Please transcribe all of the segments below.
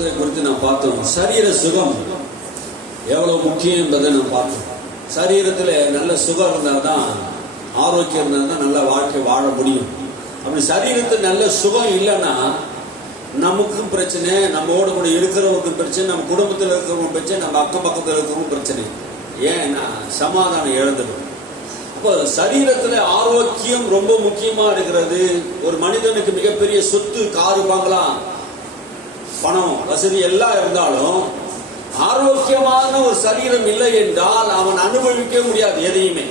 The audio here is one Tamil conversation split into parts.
சுகத்தை குறித்து நாம் பார்த்தோம். சரீர சுகம் எவ்வளவு முக்கியம் என்பதை நாம் பார்த்தோம். சரீரத்தில் நல்ல சுகம் இருந்தால் தான், ஆரோக்கியம் இருந்தால் தான் நல்ல வாழ்க்கை வாழ முடியும். அப்படி சரீரத்தில் நல்ல சுகம் இல்லைன்னா நமக்கும் பிரச்சனை, நம்மோட கூட இருக்கிறவங்களுக்கும் பிரச்சனை, நம்ம குடும்பத்தில் இருக்கிறவங்க பிரச்சனை, நம்ம அக்கம் பக்கத்தில் இருக்கிறவங்க பிரச்சனை. ஏன்னா சமாதானம் இழந்துடும். அப்போ சரீரத்தில் ஆரோக்கியம் ரொம்ப முக்கியமா இருக்கிறது. ஒரு மனிதனுக்கு மிகப்பெரிய சொத்து, காரு வாங்கலாம், பணம் வசதி எல்லாம் இருந்தாலும் ஆரோக்கியமான ஒரு சரீரம் இல்லை என்றால் அவன் அனுபவிக்க முடியாது எதையுமே.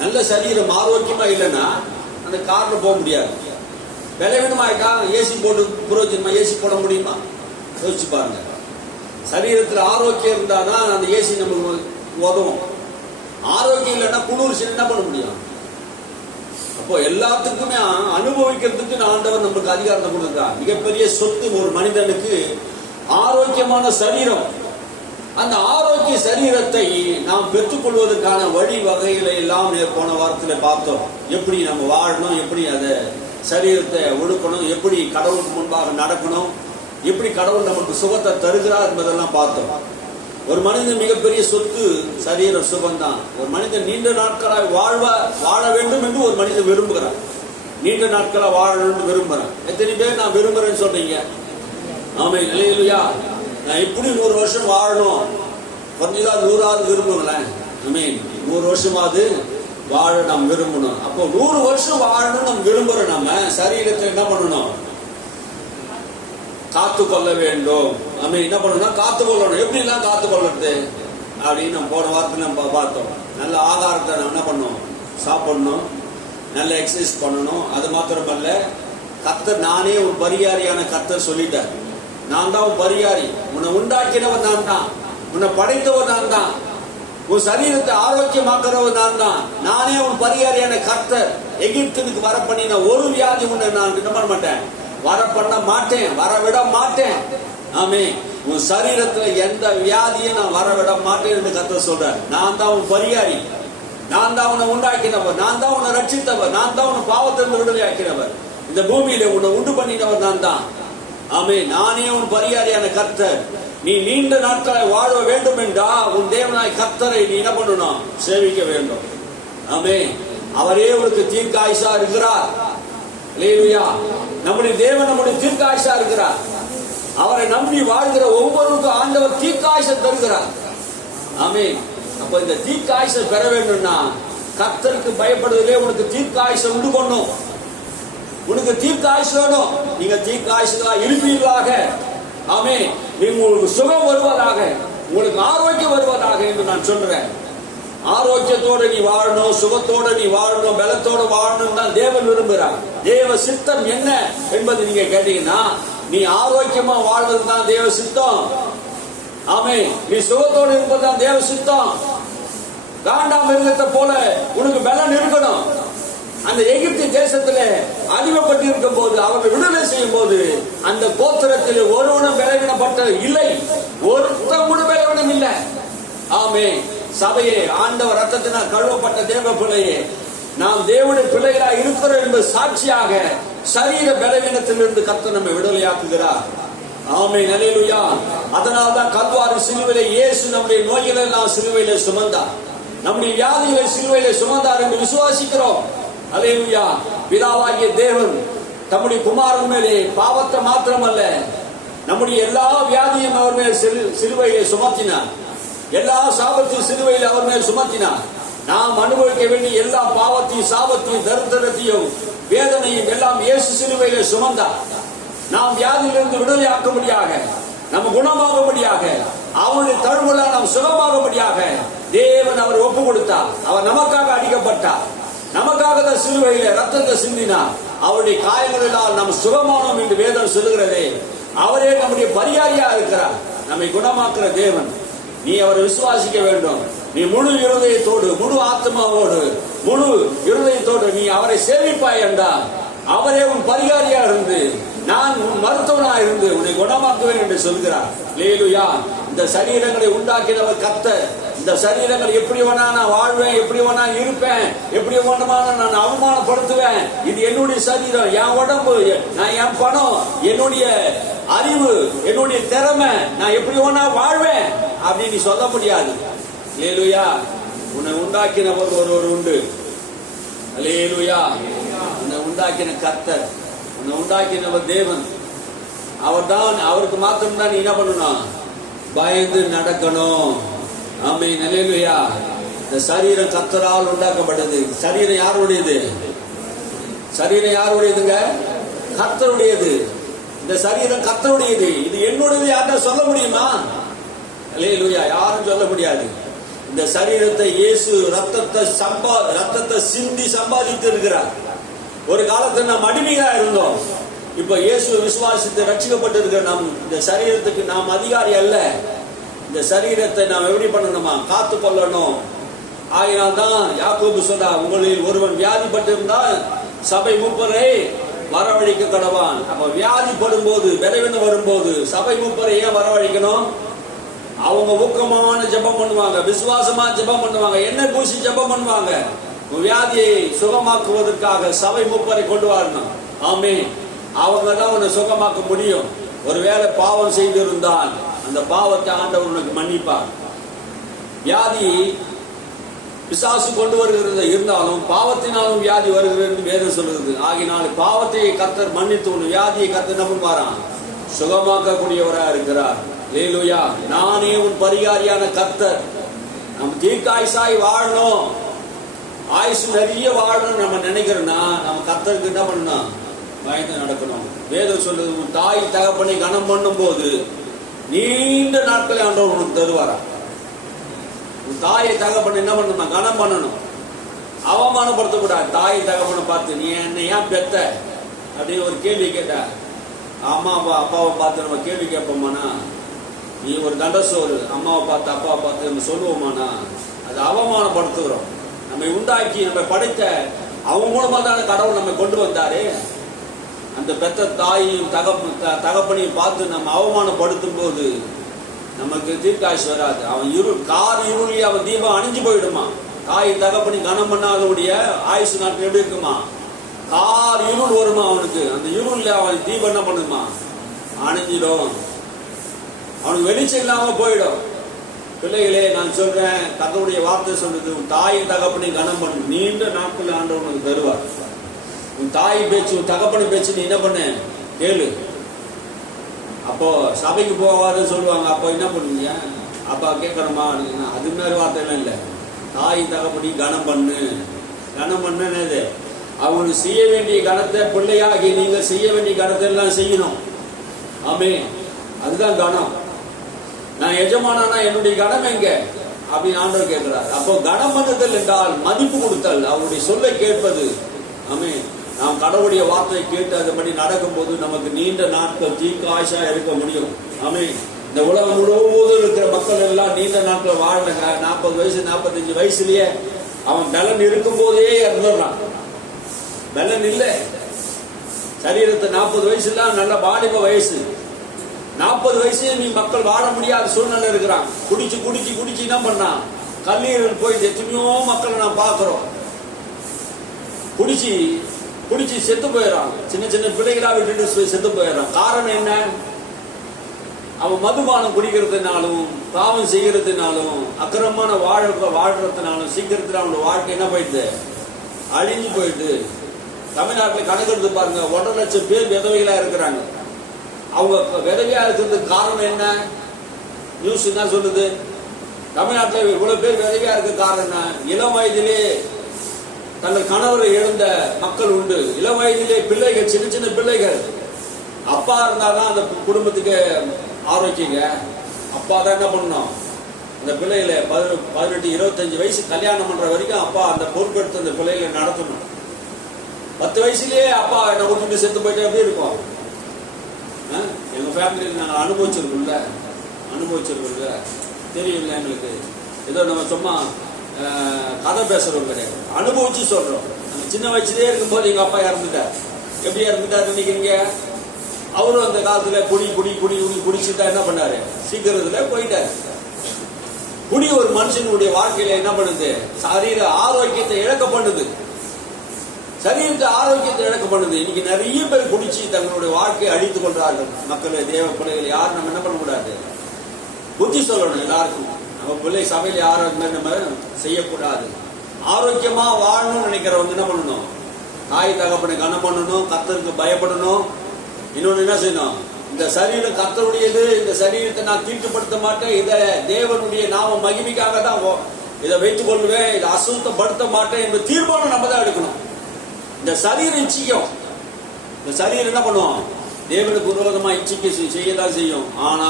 நல்ல சரீரம் ஆரோக்கியமா இல்லைன்னா அந்த கார்ல போக முடியாது. விளைவிடமாயிட்டா ஏசி போட்டு புரோஜனமா ஏசி போட முடியுமா? யோசிச்சு பாருங்க. சரீரத்தில் ஆரோக்கியம் இருந்தாதான் அந்த ஏசி நமக்கு உதவும். ஆரோக்கியம் இல்லைன்னா குளிர் என்ன பண்ண முடியும்? அப்போ எல்லாத்துக்குமே அனுபவிக்கிறதுக்கு ஆண்டவர் நமக்கு அதிகாரத்தை கொடுக்கிறார். மிகப்பெரிய சொத்து ஒரு மனிதனுக்கு ஆரோக்கியமான சரீரம். அந்த ஆரோக்கிய சரீரத்தை நாம் பெற்றுக்கொள்வதற்கான வழி வகைகளை எல்லாம் போன வாரத்தில் பார்த்தோம். எப்படி நம்ம வாழணும், எப்படி அதை சரீரத்தை ஒழுக்கணும், எப்படி கடவுளுக்கு முன்பாக நடக்கணும், எப்படி கடவுள் நமக்கு சுகத்தை தருகிறார் என்பதெல்லாம் பார்த்தோம். ஒரு மனிதன் மிகப்பெரிய சொத்து சரீர சுகம்தான். ஒரு மனிதன் நீண்ட நாட்களாக வாழ வேண்டும் என்று ஒரு மனிதன் விரும்புகிறார். நீண்ட நாட்களாக வாழ வேண்டும் விரும்புகிறான். எத்தனை பேர் நான் விரும்புறேன்னு சொல்றீங்க? ஆமே, இல்லையா? நான் எப்படி 100 வருஷம் வாழணும், கொஞ்சம் 100ஆவது விரும்புங்களேன். ஆமே, 100 வருஷமாவது வாழ நாம் விரும்பணும். அப்போ 100 வருஷம் வாழணும் நம்ம விரும்புறோம். நம்ம சரீரத்தை என்ன பண்ணணும்? காத்து கொள்ள வேண்டும். நம்ம என்ன பண்ணணும்? காத்து கொள்ளணும். எப்படி எல்லாம் காத்து கொள்றது அப்படின்னு நம்ம போன வாரத்தில் நம்ம பார்த்தோம். நல்ல ஆகாரத்தை நம்ம என்ன பண்ணணும்? சாப்பிடணும், நல்ல எக்ஸசைஸ் பண்ணணும். அது மாத்திரமல்ல, கர்த்தர் நானே ஒரு பரிகாரியான கர்த்தர் சொல்லிட்டார். நான் தான் உன் பரிகாரி, உன்னை உண்டாக்கினவன் நான் தான், உன்னை படைத்தவன் நான் தான், உன் சரீரத்தை ஆரோக்கியமாக்குறவன் நான் தான். நானே உன் பரிகாரியான கர்த்தர். எகிப்துக்கு வர பண்ணின ஒரு வியாதி உன்னை நான் என்ன பண்ண மாட்டேன், வர பண்ண மாட்டேன், வர விட மாட்டேன். ஆமே, உன் சரீரத்துல எந்த வியாதியும் நான் வர விட மாட்டேன் என்று கர்த்தர் சொல்றார். நான் தான் உன் பரிகாரி, நான் தான் உன்னை உண்டாக்கினவர், நான் தான் உன்னை ரட்சித்தவர், நான் தான் உன்னை பாவத்திலிருந்து விடுதலை ஆக்கினவர், இந்த பூமியில உன்னை உண்டு பண்ணினவர் நான் தான். ஆமே, நானே உன் பரிகாரியான கர்த்தர். நீ நீண்ட நாட்களை வாழ வேண்டும் என்றா உன் தேவனாய் கர்த்தரை நீ என்ன பண்ணணும்? சேவிக்க வேண்டும். ஆமே, அவரே உனக்கு தீர்க்காயுசா இருக்கிறார். அல்லேலூயா. நம்முடைய தேவன் நம்முடைய தீர்க்காயுசா இருக்கிறார். அவரை நம்பி வாழ்கிற ஒவ்வொருக்கும் ஆண்டவர் தீர்க்காயுசை தருகிறார். ஆமே, அப்ப இந்த தீர்க்காயுசை பெற வேண்டும்னா கர்த்தருக்கு பயப்படுவதிலே உனக்கு தீர்க்காயுசை உண்டு பண்ணும். உனக்கு தீர்க்காயுசு வேணும். நீங்க தீர்க்காயுசுகளா இருப்பீர்களாக. ஆமே, உங்களுக்கு சுகம் வருவதாக, உங்களுக்கு ஆரோக்கியம் வருவதாக என்று நான் சொல்றேன். ஆரோக்கியத்தோட நீ வாழணும், சுகத்தோட நீ வாழணும், பலத்தோட வாழணும் தான் தேவன் விரும்புகிறார். தேவ சித்தம் என்ன என்பது நீங்க கேட்டீங்கன்னா, நீ ஆரோக்கியமா வாழ்வது தான் தேவ சித்தம். ஆமே, நீ சுகத்தோடு இருப்பதுதான் தேவ சித்தம். காண்டாம் மிருகத்தை போல உனக்கு பலன் இருக்கணும். அந்த எகிப்து தேசத்திலே அடிமைப்பட்டு இருக்கும் போது, அவர்கள் விடுதலை செய்யும் போது, அந்த கோத்திரத்தில் ஒருவனும் பலவீனப்பட்ட இல்லை, ஒருத்தவனும் பலவீனம் இல்லை. ஆமே, சபையே, ஆண்டவர் ரத்தத்தினால் கழுவப்பட்ட தேவ பிள்ளையே, நாம் தேவனுடைய பிள்ளைகளாக இருக்கிறோம் என்பது சாட்சியாக சரீர பலவீனத்திலிருந்து கர்த்தர் நம்மை விடுதலையாக்குகிறார். ஆமே, அல்லேலூயா. அதனால்தான் கல்வாரி சிலுவையிலே இயேசு நம்முடைய நோய்களை எல்லாம் சிலுவையிலே சுமந்தார், நம்முடைய வியாதிகளை சிலுவையிலே சுமந்தார் என்று விசுவாசிக்கிறோம். அல்லேலூயா. பிதாவாகிய தேவன் தம்முடைய குமாரன் மேலே பாவத்தை மாத்திரமல்ல, நம்முடைய எல்லா வியாதியும் அவர் மேல் சிலுவையை சுமத்தினார். எல்லா சாபத்தையும் சிலுவையில் அவர் மேல் சுமத்தினார். நாம் அனுபவிக்க வேண்டிய எல்லா பாவத்தையும், சாபத்தையும், தரித்திரத்தையும், வேதனையும் எல்லாம் இயேசு சிலுவையிலே சுமந்தார். நாம் வியாதியிலிருந்து விடுதலையாக்கும்படியாக, நம்ம குணமாகும்படியாக, அவருடைய தழுவலால் நாம் சுகமாகும்படியாக தேவன் அவர் ஒப்பு கொடுத்தார். அவர் நமக்காக அடிக்கப்பட்டார், நமக்காக தான் சிலுவையில ரத்தத்தை சிந்தினார். அவருடைய காயங்களால் நாம் சுகமானோம் என்று வேதம் சொல்லுகிறதே. அவரே நம்முடைய பரிகாரியா இருக்கிறார், நம்மை குணமாக்குற தேவன். நீ அவரை விசுவாசிக்க வேண்டும். நீ முழு இருதயத்தோடு, முழு ஆத்மாவோடு, முழு இருதயத்தோடு நீ அவரை சேவிப்பாய் என்றால் அவரே உன் பரிகாரியா இருந்து, நான் உன் மருத்துவனா இருந்து உன்னை குணமாக்குவேன் என்று சொல்கிறார். அல்லேலூயா. இந்த சரீரங்களை உண்டாக்கினவர் கர்த்தர். இந்த சரீரங்கள் எப்படி வேணா நான் வாழ்வேன், எப்படி வேணா இருப்பேன், எப்படி வேணுமா நான் அவமானப்படுத்துவேன். இது என்னுடைய சரீரம், என் உடம்பு, நான் என் பணம், என்னுடைய அறிவு, என்னுடைய திறமை, நான் எப்படி வேணா வாழ்வேன் அப்படின்னு நீ சொல்ல முடியாது. அல்லேலூயா. உன்னை உண்டாக்கினவர் ஒருவர் உண்டு. அல்லேலூயா. உன்னை உண்டாக்கின கர்த்தர், உன்னை உண்டாக்கினவர் தேவன். அவர்தான், அவருக்கு மாத்திரம் தான் நீ என்ன பண்ணணும்? பயந்து நடக்கணும். ஆமென். அல்லேலூயா. இந்த சரீரம் கர்த்தரால் உண்டாக்கப்பட்டது. சரீரம் யாருடையது? சரீரம் யாருடையதுங்க? கர்த்தருடையது. இந்த சரீரம் கர்த்தருடையது. இது என்னுடையது யார்கிட்ட சொல்ல முடியுமா? அல்லேலூயா. யாரும் சொல்ல முடியாது. இந்த சரீரத்தை இயேசு ரத்தத்தை சிந்தி சம்பாதித்து இருக்கிறார். ஒரு காலத்தில் நாம் அடிமையா இருந்தோம். இப்ப இயேசு விசுவாசித்து ரட்சிக்கப்பட்டு இருக்கிற நாம் இந்த சரீரத்துக்கு நாம் அதிகாரி அல்ல. இந்த சரீரத்தை நாம் எப்படி பண்ணணுமா? காத்து கொள்ளணும். ஆகினால்தான் யாக்கோபு சொல்றார், உங்களில் ஒருவன் வியாதிப்பட்டிருந்தால் சபை மூப்பரை வரவழைக்க கடவான். அப்ப வியாதிப்படும் போது, விளைவின வரும்போது சபை மூப்பரை ஏன் வரவழைக்கணும்? அவங்க ஊக்கமான ஜெபம் பண்ணுவாங்க, விசுவாசமா ஜெபம் பண்ணுவாங்க, எண்ணெய் பூசி ஜெபம் பண்ணுவாங்க. வியாதியை சுகமாக்குவதற்காக சபை மூப்பரை கொண்டு வரணும். ஆமென். அவங்க தான் உன்னை சுகமாக்க முடியும். ஒருவேளை பாவம் செய்திருந்தால் அந்த பாவத்தை ஆண்டவர் உனக்கு மன்னிப்பார். வியாதி பிசாசு கொண்டு வருகிறது இருந்தாலும் பாவத்தினாலும் வியாதி வருகிறது வேதம் சொல்லுகிறது. ஆகினால் பாவத்தை கர்த்தர் மன்னித்து உன் வியாதியை கர்த்தர் என்ன பண்ணுவாராம்? சுகமாக்கக்கூடியவரா இருக்கிறார். அல்லேலூயா. நானே உன் பரிகாரியான கர்த்தர். நம்ம தீர்க்காயுசாய் வாழணும், ஆயுசு நிறைய வாழணும் நம்ம நினைக்கிறோம்னா நம்ம கர்த்தருக்கு என்ன பண்ணணும்? பயந்து நடக்கணும். வேதம் சொல்லுது, உன் தாய் தகப்பனை கனம் பண்ணும் போது நீண்ட நாட்களை ஆண்டவர் உனக்கு தருவாரா. உன் தாயை தகப்பனை என்ன பண்ணணும்? கனம் பண்ணணும். அவமானப்படுத்தக்கூடாது. தாய் தகப்பனை பார்த்து நீ என்ன ஏன் பெத்த அப்படின்னு ஒரு கேள்வி கேட்ட, அம்மாவை அப்பாவை பார்த்து நம்ம கேள்வி கேட்போமானா? நீ ஒரு தண்டசோறு அம்மாவை பார்த்து அப்பாவை பார்த்து நம்ம சொல்லுவோமானா? அது அவமானப்படுத்துகிறோம். நம்மை உண்டாக்கி நம்ம படைத்த அவன் மூலமா தானே கடவுள் நம்ம கொண்டு வந்தாரு. அந்த பெத்த தாயையும் தகப்பனையும் பார்த்து நம்ம அவமானப்படுத்தும் போது நமக்கு தீர்க்காயுசு வராது. அவன் இருளி அவன் தீபம் அணிஞ்சு போயிடுமா. தாய் தகப்பனி கனம் பண்ணாதவுடைய ஆயுசு நாட்கள் எப்படி இருக்குமா? கார் இருள் வருமா அவனுக்கு. அந்த இருள்ல அவன் தீபம் என்ன பண்ணுமா? அணிஞ்சிடும். அவனுக்கு வெளிச்சம் இல்லாம போயிடும். பிள்ளைகளே, நான் சொல்றேன், கர்த்தருடைய வார்த்தை சொல்றது, உன் தாயின் தகப்பனை கனம் பண்ணு, நீண்ட நாட்கள் ஆண்டவர் உனக்கு தருவார். உன் தாய் பேச்சு உன் தகப்பனை பேச்சு நீ என்ன பண்ணு? கேளு. அப்போ சபைக்கு போவாருன்னு சொல்லுவாங்க. அப்போ என்ன பண்ணுவீங்க? அப்பா கேட்கணுமா? அது மாதிரி வார்த்தை எல்லாம் இல்லை. தாய் தகப்படி கனம் பண்ணு. கனம் பண்ணது அவங்களுக்கு செய்ய வேண்டிய கணத்தை பிள்ளையாகி நீங்க செய்ய வேண்டிய கணத்தை எல்லாம் செய்யணும். ஆமே, அதுதான் கணம். நான் எஜமானா என்னுடைய கணம் எங்க அப்படின்னு ஆண்டவர் கேட்கிறார். அப்போ கணம் பண்ணுதல் என்றால் மதிப்பு கொடுத்தல், அவருடைய சொல்லை கேட்பது. ஆமே, நாம் கடவுளுடைய வார்த்தையை கேட்டு அதுபடி நடக்கும் போது நமக்கு நீண்ட நாட்கள் தீர்க்காயுசா இருக்க முடியும். ஆமே, இந்த உலகம் முழுவதும் இருக்கிற மக்கள் எல்லாம் நீண்ட நாட்கள் வாழ்றாங்க. 40 வயசு 45 வயசுலயே அவன் பலன் இருக்கும் போதே இறந்துடுறான். பலன் இல்லை. சரீரத்தை 40 வயசுலாம் நல்ல வாலிப வயசு. 40 வயசு நீ மக்கள் வாழ முடியாத சூழ்நிலை இருக்கிறான். குடிச்சு குடிச்சு குடிச்சு என்ன பண்ணான்? கல்லீரல் போய் எத்தனையோ மக்களை நான் பார்க்கிறோம். குடிச்சு குடிச்சு செத்து போயிடறான். சின்ன சின்ன பிள்ளைகளா விட்டுட்டு செத்து போயிடறான். காரணம் என்ன? அவன் மதுபானம் குடிக்கிறதுனாலும் பாவம் செய்யறதுனாலும் அக்கிரமான வாழ்றதுனாலும் சீக்கிரத்தில் அவனோட வாழ்க்கை என்ன போயிடுது? அழிஞ்சு போயிட்டு. தமிழ்நாட்டில் கணக்கெடுத்து பாருங்க, 1.5 லட்சம் பேர் விதவைகளா இருக்கிறாங்க. அவங்க விதவையா இருக்கிறதுக்கு காரணம் என்ன? நியூஸ் என்ன சொல்லுது? தமிழ்நாட்டில் இவ்வளவு பேர் விதவையா இருக்க காரணம் என்ன? இளம் வயதிலே தங்கள் கணவரை இழந்த மக்கள் உண்டு. இளம் வயதிலே பிள்ளைகள், சின்ன சின்ன பிள்ளைகள். அப்பா இருந்தாதான் அந்த குடும்பத்துக்கு ஆரோக்கியங்க. அப்பா தான் என்ன பண்ணணும்? அந்த பிள்ளைகளை 18, 25 வயசு கல்யாணம் பண்ற வரைக்கும் அப்பா அந்த பொறுப்பெடுத்து அந்த பிள்ளைகளை நடத்தணும். 10 வயசுலயே அப்பா என்ன விட்டுட்டு செத்து போயிட்டு எப்படி இருக்கும்? எங்க ஃபேமிலியில் நாங்கள் அனுபவிச்சிருக்கோம்ல தெரியும்ல எங்களுக்கு. ஏதோ நம்ம சும்மா கதை பேசுறோம் கிடையாது, அனுபவிச்சு சொல்றோம். நம்ம சின்ன வயசுலயே இருக்கும்போது எங்க அப்பா இறந்துட்டார். எப்படி இறந்துட்டாரு நினைக்கிறீங்க? அவரும் அந்த காலத்துல குடிச்சுட்டா என்ன பண்ணாரு? சீக்கிரத்துல போயிட்டாரு. குடி ஒரு மனுஷனுடைய வாழ்க்கையில என்ன பண்ணுது? சரீர ஆரோக்கியத்தை இழக்க பண்ணுது. சரீரத்தை ஆரோக்கியத்தை இழக்க பண்ணுது. இன்னைக்கு நிறைய பேர் குடிச்சு தங்களுடைய வாழ்க்கையை அழித்துக் கொள்றார்கள். மக்கள், தேவ பிள்ளைகள் யாரும் நம்ம என்ன பண்ணக்கூடாது? புத்தி சொல்லணும் எல்லாருக்கும். நம்ம பிள்ளை சபையில யாரும் அது மாதிரி நம்ம செய்யக்கூடாது. ஆரோக்கியமா வாழணும்னு நினைக்கிறவங்க என்ன பண்ணணும்? தாய் தகப்பனை கனம் பண்ணணும், கர்த்தருக்கு பயப்படணும். இன்னொன்னு என்ன செய்யணும்? இந்த சரீரம் கர்த்தருடையது, இந்த சரீரத்தை நான் தீட்டுப்படுத்த மாட்டேன், இதை தேவனுடைய நாம மகிமைக்காக தான் இதை வைத்துக் கொள்வேன், இதை அசுத்தப்படுத்த மாட்டேன் என்ற தீர்மானம் நம்ம தான் எடுக்கணும். இந்த சரீரம் இச்சிக்கும். இந்த சரீரம் என்ன பண்ணுவோம்? தேவனுக்கு விரோதமா இச்சிக்க செய்யதான் செய்யும். ஆனா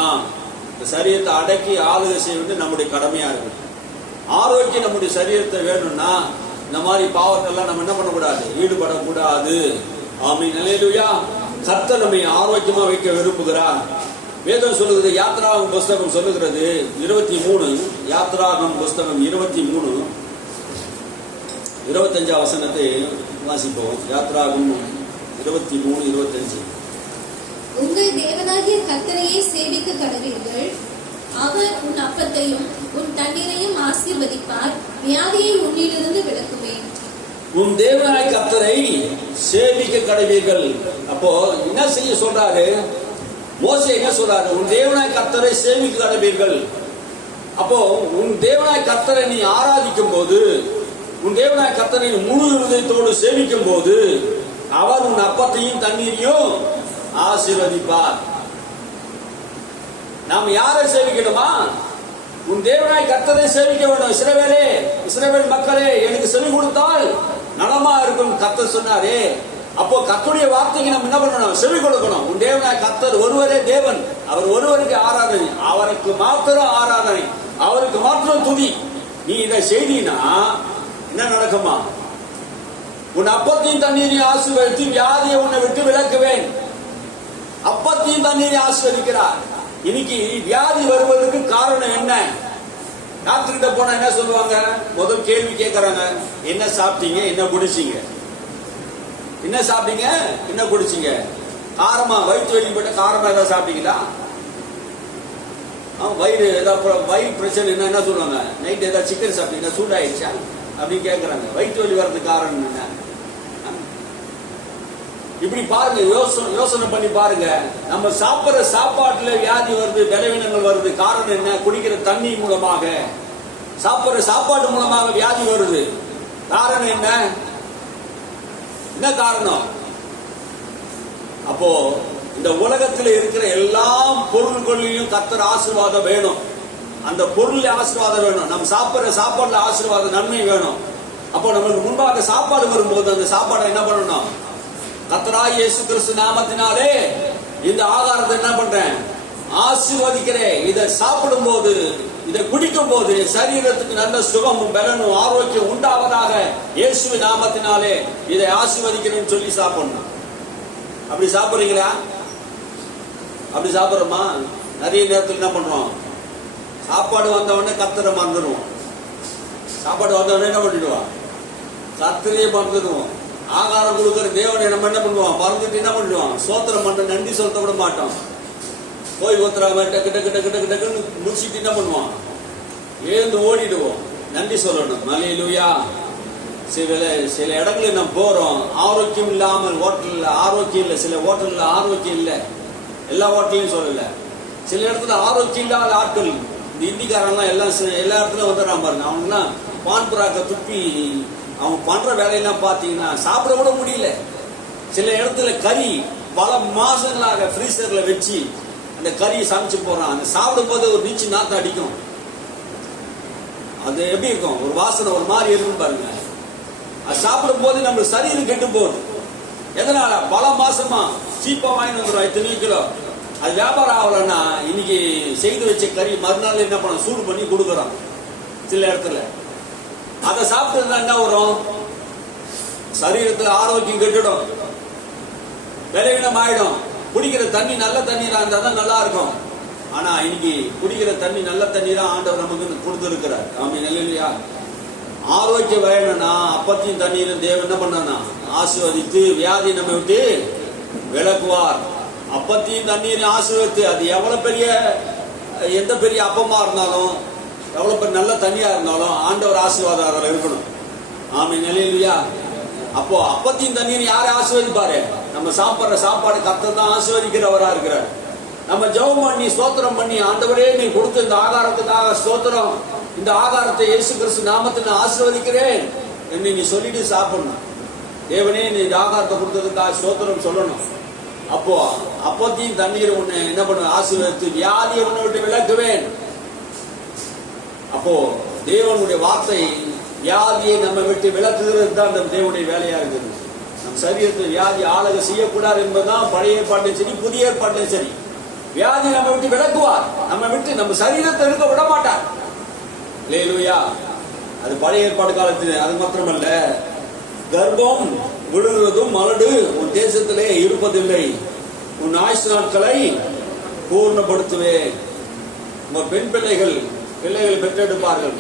இந்த சரீரத்தை அடக்கி ஆளுகை செய்வது நம்முடைய கடமையா இருக்கு. ஆரோக்கியம் நம்முடைய சரீரத்தை வேணும்னா இந்த மாதிரி பாவத்தெல்லாம் நம்ம என்ன பண்ணக்கூடாது? ஈடுபடக்கூடாது. ஆமென், அல்லேலூயா. கர்த்தர் நம்மை ஆரோக்கியமா வைக்க விரும்புகிறார். வேதம் சொல்லுகிறது, யாத்ராகம் புஸ்தகம் சொல்லுகிறது 23, யாத்ராகம் புஸ்தகம் 23 25 வசனத்தை வாசிப்போம். யாத்ராகம் 23 25. உங்கள் தேவனாகிய கர்த்தரையே சேவிக்க கடவீர்கள். அவர் உன் அப்பத்தையும் உன் தண்ணீரையும் ஆசீர்வதிப்பார். வியாதியை உன்னிலிருந்து விலக்குவேன். உன் தேவனாய் கர்த்தரை சேவிக்க கடவீர்கள். அப்போ என்ன செய்ய சொல்றாரு? மோசே என்ன சொல்றாரு? உன் தேவனாய் கர்த்தரை சேவிக்க கடவீர்கள். அப்போ உன் தேவனாய் கர்த்தரை நீ ஆராதிக்கும் போது, உன் தேவனாய் கர்த்தரை முழு இருதயத்தோடு சேவிக்கும் போது அவர் உன் அப்பத்தையும் தண்ணீரையும் ஆசீர்வதிப்பார். நாம் யாரை சேவிக்கணுமா? உன் தேவனாய் கர்த்தரை சேவிக்க வேண்டும். இஸ்ரவேல் மக்களே, எனக்கு செவி கொடுத்தால் நலமா இருக்கும் கர்த்தர் சொன்னாரே. அப்போ கர்த்தருடைய வார்த்தைக்கு நம்ம என்ன பண்ணணும்? செவி கொடுக்கணும். உன் தேவனாய் கர்த்தர் ஒருவரே தேவன். அவர் ஒருவருக்கு ஆராதனை, அவருக்கு மாத்திரம் ஆராதனை, அவருக்கு மாத்திரம் துதி. நீ இதை செய்தீனா என்ன நடக்குமா? உன் அப்பத்தையும் தண்ணீரையும் ஆசீர்வதித்து வியாதியை உன்னை விட்டு விலக்குவேன். அப்பத்தையும் தண்ணீரையும் ஆசீர்வதிக்கிறார். இன்னைக்கு வியாதி வருவதற்கு காரணம் என்ன? டாக்டர் கிட்ட போனா என்ன சொல்லுவாங்க? முதல் கேள்வி கேட்கறாங்க, என்ன சாப்பிட்டீங்க, என்ன குடிச்சீங்க? என்ன சாப்பிட்டீங்க, என்ன குடிச்சீங்க? காரமா, வயிற்று வலி போட்ட காரமா ஏதாவது சாப்பிட்டீங்களா? வயிறு ஏதாவது வயிறு பிரச்சனை என்ன சொல்லுவாங்க? நைட் ஏதாவது சிக்கன் சாப்பிட்டீங்கன்னா சூடாயிடுச்சா அப்படின்னு கேட்கறாங்க. வயிற்று வலி வர்றதுக்கு காரணம் என்ன? இப்படி பாருங்க, யோசனை பண்ணி பாருங்க. நம்ம சாப்பிடுற சாப்பாட்டுல வியாதி வருது, பலவீனங்கள் வருது. காரணம் என்ன? குடிக்கிற தண்ணி மூலமாக, சாப்பிடுற சாப்பாடு மூலமாக வியாதி வருது. காரணம் என்ன? என்ன காரணம்? அப்போ இந்த உலகத்தில் இருக்கிற எல்லா பொருள்களிலும் கர்த்தர் ஆசீர்வாதம் வேணும். அந்த பொருள் ஆசீர்வாதம் வேணும். நம்ம சாப்பிடுற சாப்பாடுல ஆசீர்வாதம், நன்மை வேணும். அப்போ நம்மளுக்கு முன்பாக சாப்பாடு வரும்போது அந்த சாப்பாடை என்ன பண்ணணும்? கர்த்தராகிய இயேசு கிறிஸ்து நாமத்தினாலே இந்த ஆகாரத்தை என்ன பண்றேன்? ஆசீர்வதிக்கிறேன். இதை சாப்பிடும் போது, இதை குடிக்கும் போது சரீரத்துக்கு நல்ல சுகமும் பலனும் ஆரோக்கியம் உண்டாவதாக இயேசுவின் நாமத்தினாலே இதை ஆசீர்வதிக்கிறேன்னு சொல்லி சாப்பிடணும். அப்படி சாப்பிடுறீங்களா? அப்படி சாப்பிடுறோமா? நிறைய நேரத்தில் என்ன பண்றோம்? சாப்பாடு வந்தவொடனே கர்த்தரை மறந்துடுவோம். சாப்பாடு வந்தவொடனே என்ன பண்ணிடுவோம்? கர்த்தரையே மறந்துடுவோம். ஆகாரம் கொடுக்கிற தேவனை நம்ம என்ன பண்ணுவோம்? மறந்துட்டு என்ன பண்ணுவோம்? சோத்திரம் பண்ண, நன்றி செலுத்த விட மாட்டோம். போய் ஒருத்தராம டக்கு டக்கு டக்கு டக்கு டக்குன்னு முடிச்சுட்டு என்ன பண்ணுவோம்? எழுந்து ஓடிடுவோம். நன்றி சொல்லணும். அல்லேலூயா. சில இடங்களில் நம்ம போறோம், ஆரோக்கியம் இல்லாமல் ஹோட்டல்ல ஆரோக்கியம் இல்லை. சில ஹோட்டல்ல ஆரோக்கியம் இல்லை. எல்லா ஹோட்டலையும் சொல்லல. சில இடத்துல ஆரோக்கியம் இல்லாத ஆட்கள், இந்த இந்திக்காரன்லாம் எல்லாம் எல்லா இடத்துலயும் வந்துடுறான் பாருங்க. அவனுக்குலாம் பான்புராக்க துப்பி அவன் பண்ற வேலையெல்லாம் பாத்தீங்கன்னா சாப்பிட கூட முடியல. சில இடத்துல கறி பல மாசங்களாக ஃப்ரீசர்ல வச்சு அந்த கறியை சமைச்சு போறான். அந்த சாப்பிடும் போது ஒரு நீச்சு நாத்தம் அடிக்கும். அது எப்படி இருக்கும்? ஒரு வாசனை ஒரு மாதிரி இருக்கும் பாருங்க. அது சாப்பிடும் போது நம்ம சரீரம் கெட்டு போகுது. எதனால? பல மாசமா சீப்பா வாங்கி வந்துடும், எத்தனை கிலோ. அது வியாபாரம் ஆகலன்னா இன்னைக்கு செய்து வச்ச கறி மறுநாள் என்ன பண்ண, சூடு பண்ணி கொடுக்குறோம் சில இடத்துல. அதை சாப்பிட்டு என்ன வரும்? சரீரத்தில் ஆரோக்கியம் கெட்டுடும், பலவீனம் ஆயிடும். குடிக்கிற தண்ணி நல்ல தண்ணீரா இருந்தா தான் நல்லா இருக்கும். ஆனா இன்னைக்கு குடிக்கிற தண்ணி நல்ல தண்ணீரா ஆண்டவர் நமக்கு கொடுத்திருக்கிறார். ஆமென், அல்லேலூயா. ஆரோக்கியம் வேணும்னா அப்பத்தையும் தண்ணீரும் தேவன் என்ன பண்ணா? ஆசீர்வதித்து வியாதி நம்ம விட்டு விலக்குவார். அப்பத்தையும் தண்ணீரையும் ஆசீர்வதித்து, அது எவ்வளவு பெரிய, எந்த பெரிய அப்பமா இருந்தாலும் எவ்வளவு பேர் நல்ல தண்ணியா இருந்தாலும் ஆண்டவர் ஆசீர்வாதம் அதில் இருக்கணும். ஆமென், அல்லேலூயா. அப்போ அப்பத்தையும் தண்ணீர் யாரை ஆசீர்வதிப்பாரு? நம்ம சாப்பிடுற சாப்பாடு கர்த்தர் தான் ஆசீர்வதிக்கிறவரா இருக்கிறார். நம்ம ஜெபம் பண்ணி ஸ்தோத்திரம் பண்ணி, ஆண்டவரே நீ கொடுத்த இந்த ஆகாரத்துக்காக ஸ்தோத்திரம், இந்த ஆகாரத்தை இயேசு கிறிஸ்து நாமத்தில் நான் ஆசீர்வதிக்கிறேன் என்று நீ சொல்லிட்டு சாப்பிடணும். தேவனே நீ இந்த ஆகாரத்தை கொடுத்ததுக்காக ஸ்தோத்திரம் சொல்லணும். அப்போ அப்பத்தையும் தண்ணீர் உன்னை என்ன பண்ணுவேன்? ஆசீர்வதித்து வியாதியை உன்னை விட்டு விலக்குவேன். அப்போ தேவனுடைய வார்த்தை வியாதியை நம்ம விட்டு விலக்குகிறது தான் அந்த தேவனுடைய வேலையா இருக்குது. நம் சரீரத்தில் வியாதி ஆளுக செய்யக்கூடாது என்பதுதான் பழைய ஏற்பாட்டிலும் சரி புதிய ஏற்பாட்டிலும் சரி. வியாதி நம்ம விட்டு விலக்குவார், நம்ம விட்டு நம்ம சரீரத்தை இருக்க விட மாட்டார். அல்லேலூயா. அது பழைய ஏற்பாடு காலத்தில். அது மாத்திரமல்ல, கர்ப்பம் விழுகிறதும் மலடு உன் தேசத்திலே இருப்பதில்லை, உன் ஆயுசு நாட்களை பூர்ணப்படுத்துவேன். உங்க பெண் பிள்ளைகள் பெற்றெடுப்பார்கள்.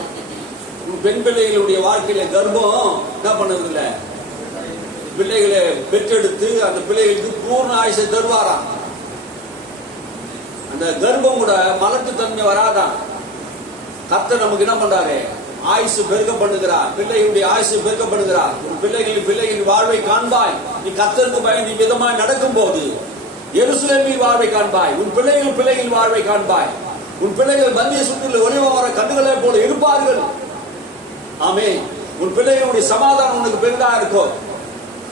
உன் பெண் பிள்ளைகளுடைய வாழ்க்கையில கர்ப்பம் என்ன பண்ணதில்லை, பிள்ளைகளை பெற்றெடுத்து அந்த பிள்ளைகளுக்கு பூர்ண ஆயுசை தருவாராம். அந்த கர்ப்பம் கூட மலட்டு தன்மை வராதான். கர்த்தர் நமக்கு என்ன பண்றாரு? ஆயுசு பெருக்க பண்ணுகிறார், பிள்ளைகளுடைய ஆயுசு பெருக்க பண்ணுகிறார். உன் பிள்ளைகளின் வாழ்வை காண்பாய். நீ கர்த்தருக்கு பயந்து விதமாய் நடக்கும் போது எருசலேமில் வாழ்வை காண்பாய். உன் பிள்ளைகள் வாழ்வை காண்பாய். உன் பிள்ளைகள் பந்திய சுற்றில் ஒளிவ வர கண்ணுகளை போல இருப்பார்கள். ஆமே. உன் பிள்ளைகளுடைய சமாதானம் உனக்கு பெரிதா இருக்கும்.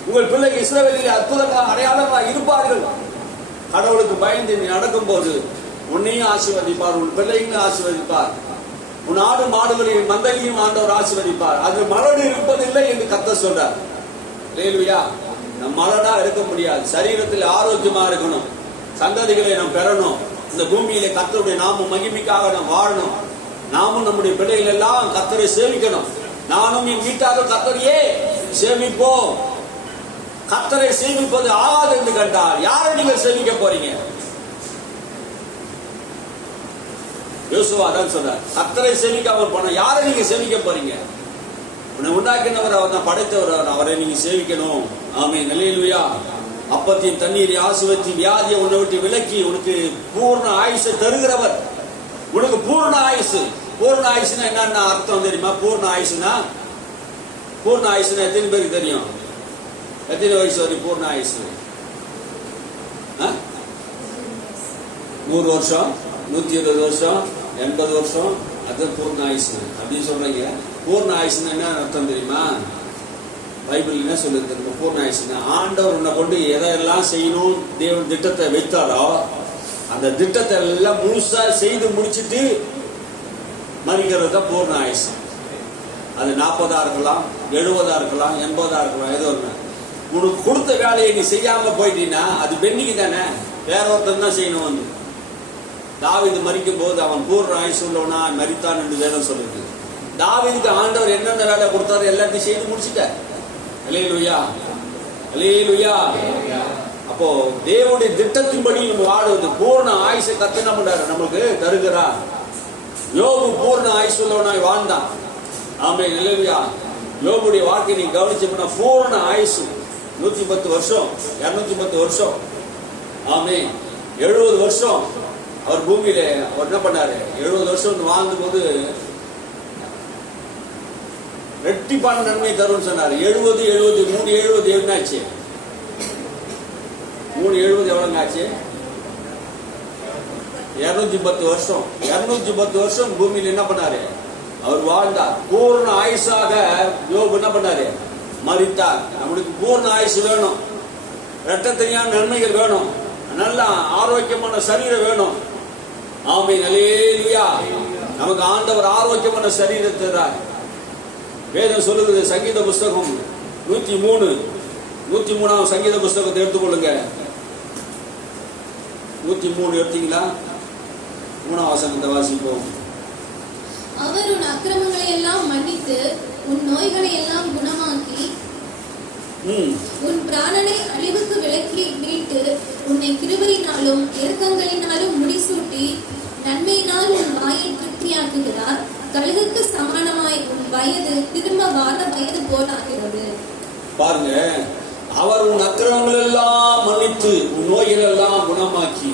உங்கள் பிள்ளைகள் இஸ்ரவேலில் அற்புதங்களாக அடையாளங்களாக இருப்பார்கள். கடவுளுக்கு பயந்து நீ நடக்கும் போது உன்னையும் ஆசீர்வதிப்பார், உன் பிள்ளைகளையும் ஆசீர்வதிப்பார், உன் ஆடு மாடுகளின் மந்தையும் ஆண்டவர் ஆசீர்வதிப்பார். அது மலடு இருப்பதில்லை என்று கர்த்தர் சொல்றார். அல்லேலூயா. நம் மலடா இருக்க முடியாது. சரீரத்தில் ஆரோக்கியமா இருக்கணும், சந்ததிகளை நாம் பெறணும். இந்த பூமியில கர்த்தருடைய நாம மகிமைக்காக நாம் வாழணும். நாமும் நம்முடைய பிள்ளைகள் எல்லாம் கர்த்தரை சேவிக்கணும். நானும் என் வீட்டாரும் கர்த்தரையே சேமிப்போம். கர்த்தரை சேமிப்பது ஆகாது என்று கண்டால் யாரை நீங்கள் சேமிக்க போறீங்க? யோசுவா தான் சொன்னார், கர்த்தரை சேமிக்காமல் போன யாரை நீங்க சேமிக்க போறீங்க? உன்னை உண்டாக்கினவர் அவர் தான், படைத்தவர் அவரை நீங்க சேவிக்கணும். ஆமென், அல்லேலூயா. அப்பத்தையும் தண்ணீரை ஆசீர்வதித்து வியாதியை உன்னை விட்டு விலக்கி உனக்கு பூர்ண ஆயுசை தருகிறவர். உனக்கு பூர்ண ஆயுசு. பூர்ண ஆயுசுனா என்னன்னா அர்த்தம் தெரியுமா? பூர்ண ஆயுசுனா எத்தனை பேருக்கு தெரியும்? எத்தனை வயசு வரை பூர்ண ஆயுசு? 100 வருஷம், 120 வருஷம், 80 வருஷம், அது பூர்ண ஆயுசு அப்படின்னு சொல்றீங்க. பூர்ண ஆயுசுன்னா என்ன அர்த்தம் தெரியுமா? பைபிள் என்ன சொல்லுது? பூர்ண ஆயுசுன்னா ஆண்டவர் உன்னை கொண்டு எதையெல்லாம் செய்யணும் தேவன் திட்டத்தை வைத்தாரோ அந்த திட்டத்தை எல்லாம் முழுசா செய்து முடிச்சுட்டு மறிக்கிறது தான் பூர்ண ஆயுசு. அது 40 இருக்கலாம், 70 இருக்கலாம், 80 இருக்கலாம், ஏதோ ஒன்று. உனக்கு கொடுத்த வேலையை நீ செய்யாம போயிட்டீங்கன்னா அது பெண்ணிக்கு தானே, வேற ஒருத்தன் தான் செய்யணும். வந்து தாவீது மரிக்கும் போது அவன் பூர்ண ஆயுசு உள்ளவனா மரித்தான் என்று வேதம் சொல்லுது. தாவீதுக்கு ஆண்டவர் என்னென்ன வேலை கொடுத்தாரு எல்லாத்தையும் செய்து முடிச்சுட்டார். அல்லேலூயா, அல்லேலூயா. அப்போ தேவனுடைய திட்டத்தின்படி நம்ம வாழுவது. பூர்ண ஆயுசை கர்த்தர் என்ன பண்றாரு? நமக்கு தருகிறார். யோபு பூர்ண ஆயுசு உள்ளவனாய் வாழ்ந்தான். ஆமென், அல்லேலூயா. யோபுடைய வாழ்க்கை நீங்க கவனிச்சோம்னா பூர்ண ஆயுசு 110 வருஷம், 210 வருஷம். ஆமென். 70 வருஷம் அவர் பூமியில அவர் என்ன பண்ணாரு? 70 வருஷம் வாழ்ந்த போது ரெட்டிப்பான நன்மை தரும் சொன்னாரு. 70 370 என்ன ஆச்சு? 370 எவ்வளவு ஆச்சு? 210 வருஷம். 210 வருஷம் பூமியில என்ன பண்ணாரு? அவர் வாழ்ந்தார். பூர்ண ஆயுசாக யோபு என்ன பண்ணாரு? மரித்தார். நம்மளுக்கு பூர்ண ஆயுசு வேணும், இரட்டத்தனியான நன்மைகள் வேணும், நல்ல ஆரோக்கியமான சரீரம் வேணும். ஆமென், அல்லேலூயா. நமக்கு ஆண்டவர் ஆரோக்கியமான சரீரத்தை தான் வேதம் சொல்லுகிறது. சங்கீத புஸ்தகம் 103 சங்கீத புஸ்தகத்தை எடுத்துக்கொள்ளுங்க. 103 எடுத்தீங்களா? 3ஆம் வசனத்தை வாசிப்போம். அவர் உன் அக்கிரமங்களை எல்லாம் மன்னித்து உன் நோய்களை எல்லாம் குணமாக்கி உன் பிராணனை அழிவுக்கு விலக்கி மீட்டு உன்னை கிருபையினாலும் இரக்கங்களினாலும் முடிசூட்டி நன்மையினால் உன் வாயை திருப்தியாக்குகிறார். கழுகுக்கு சமானமாய் உன் வயது திரும்ப வார வயது போலாகிறது. பாருங்க, அவர் உன் அக்கிரமங்கள் எல்லாம் மன்னித்து உன் நோய்கள் எல்லாம் குணமாக்கி.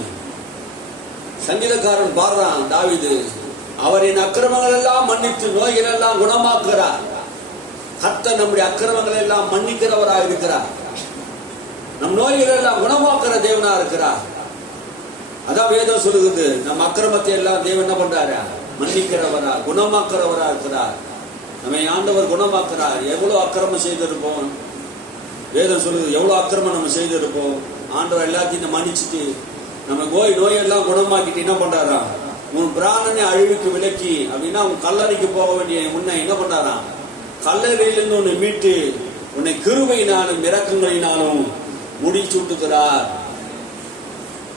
சங்கீதக்காரன் பாடுறான், தாவீது அவரின் அக்கிரமங்கள் எல்லாம் மன்னித்து நோய்கள் எல்லாம் குணமாக்குகிறார். கர்த்தர் நம்முடைய அக்கிரமங்களை எல்லாம் மன்னிக்கிறவராக இருக்கிறார். நம் நோய்கள் எல்லாம் குணமாக்குற தேவனா இருக்கிறார். அதான் வேதம் சொல்லுகிறது, நம் அக்கிரமத்தை எல்லாம் தேவன் என்ன பண்றாரு? மன்னிக்கிறவரா, குணமாக்குறவரா இருக்கிறார். நம்மை ஆண்டவர் குணமாக்குறார். எவ்வளவு அக்கிரமம் செய்திருப்போம், வேதம் சொல்லுது எவ்வளவு அக்கிரமம் நம்ம செய்திருப்போம். ஆண்டவர் எல்லாத்தையும் மன்னிச்சுட்டு நம்ம நோயெல்லாம் குணமாக்கிட்டு என்ன பண்றாரா? உன் பிராணனை அழிவுக்கு விலக்கி அப்படின்னா உன் கல்லறைக்கு போக வேண்டிய முன்ன என்ன பண்றாராம்? கல்லறையிலிருந்து உன்னை மீட்டு உன்னை கிருபையினாலும் இரக்கங்களினாலும் முடிச்சூட்டுகிறார்.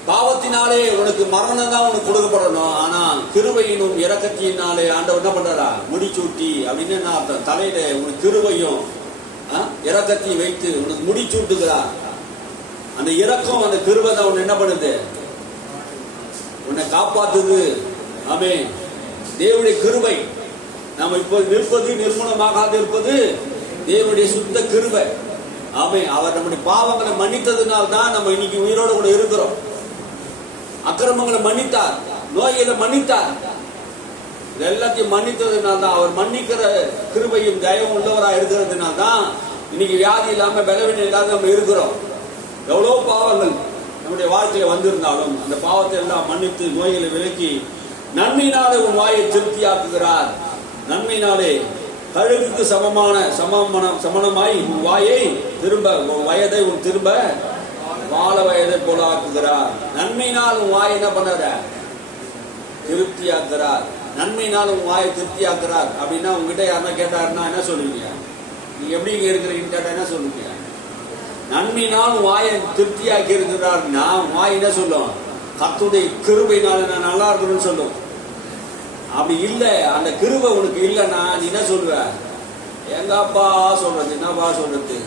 பாவத்தினாலே உனக்கு மரணம் தான் உனக்கு கொடுக்கப்படணும். ஆனா கிருபையினும் இரக்கத்தினாலே ஆண்டவர் என்ன பண்றாரா? முடிச்சூட்டி அப்படின்னு என்ன அர்த்தம்? தலையில உனக்கு கிருபையும் இரக்கத்தையும் வைத்து உனக்கு முடிச்சூட்டுகிறார். அந்த இரக்கம் அந்த கிருபை தான் உன்னை என்ன பண்ணுது? உன்னை காப்பாத்துது. ஆமென். தேவனுடைய கிருபை. நம்ம இப்போது நிற்பது, நிர்மூலமாகாது இருப்பது தேவனுடைய சுத்த கிருபை. ஆமென். அவர் நம்முடைய பாவங்களை மன்னித்ததுனால தான் நம்ம இன்னைக்கு உயிரோடு கூட இருக்கிறோம். அக்கிரமங்களை மன்னித்தார், நோய்களை மன்னித்தார். எல்லாத்தையும் மன்னித்ததுனால தான், அவர் மன்னிக்கிற கிருபையும் தயவும் உள்ளவராக இருக்கிறதுனால தான் இன்னைக்கு வியாதி இல்லாம பலவீனம் இல்லாத நம்ம இருக்கிறோம். எவ்வளவு பாவங்கள் நம்முடைய வாழ்க்கையில வந்திருந்தாலும் அந்த பாவத்தை எல்லாம் மன்னித்து நோய்களை விலக்கி நன்மையினாலே உன் வாயை திருப்தியாக்குகிறார். நன்மையினாலே கழுகுக்கு சமமாய் உன் வாயை திரும்ப, உன் வயதை உன் திரும்ப வாழ வயதை போல ஆக்குகிறார். நன்மையினால் உன் வாயை என்ன பண்ணார? திருப்தியாக்குறார். நன்மையினால் உன் வாயை திருப்தியாக்குறார் அப்படின்னா உங்ககிட்ட யாருன்னா கேட்டாருன்னா என்ன சொல்லுவீங்க? நீங்க எப்படி இங்க இருக்கிறீங்கன்னு கேட்டா என்ன சொல்லுவீங்க? நன்மையினால் வாயை திருப்தியாக்கி இருக்கிறார்னா வாய் என்ன சொல்லும்? கர்த்தருடைய கிருபையினால நான் நல்லா இருக்கணும்னு சொல்லும். அப்படி இல்லை, அந்த கிருபை உனக்கு இல்லைன்னா நீ என்ன சொல்லுவ? எங்கப்பா சொல்றது, என்னப்பா சொல்றது?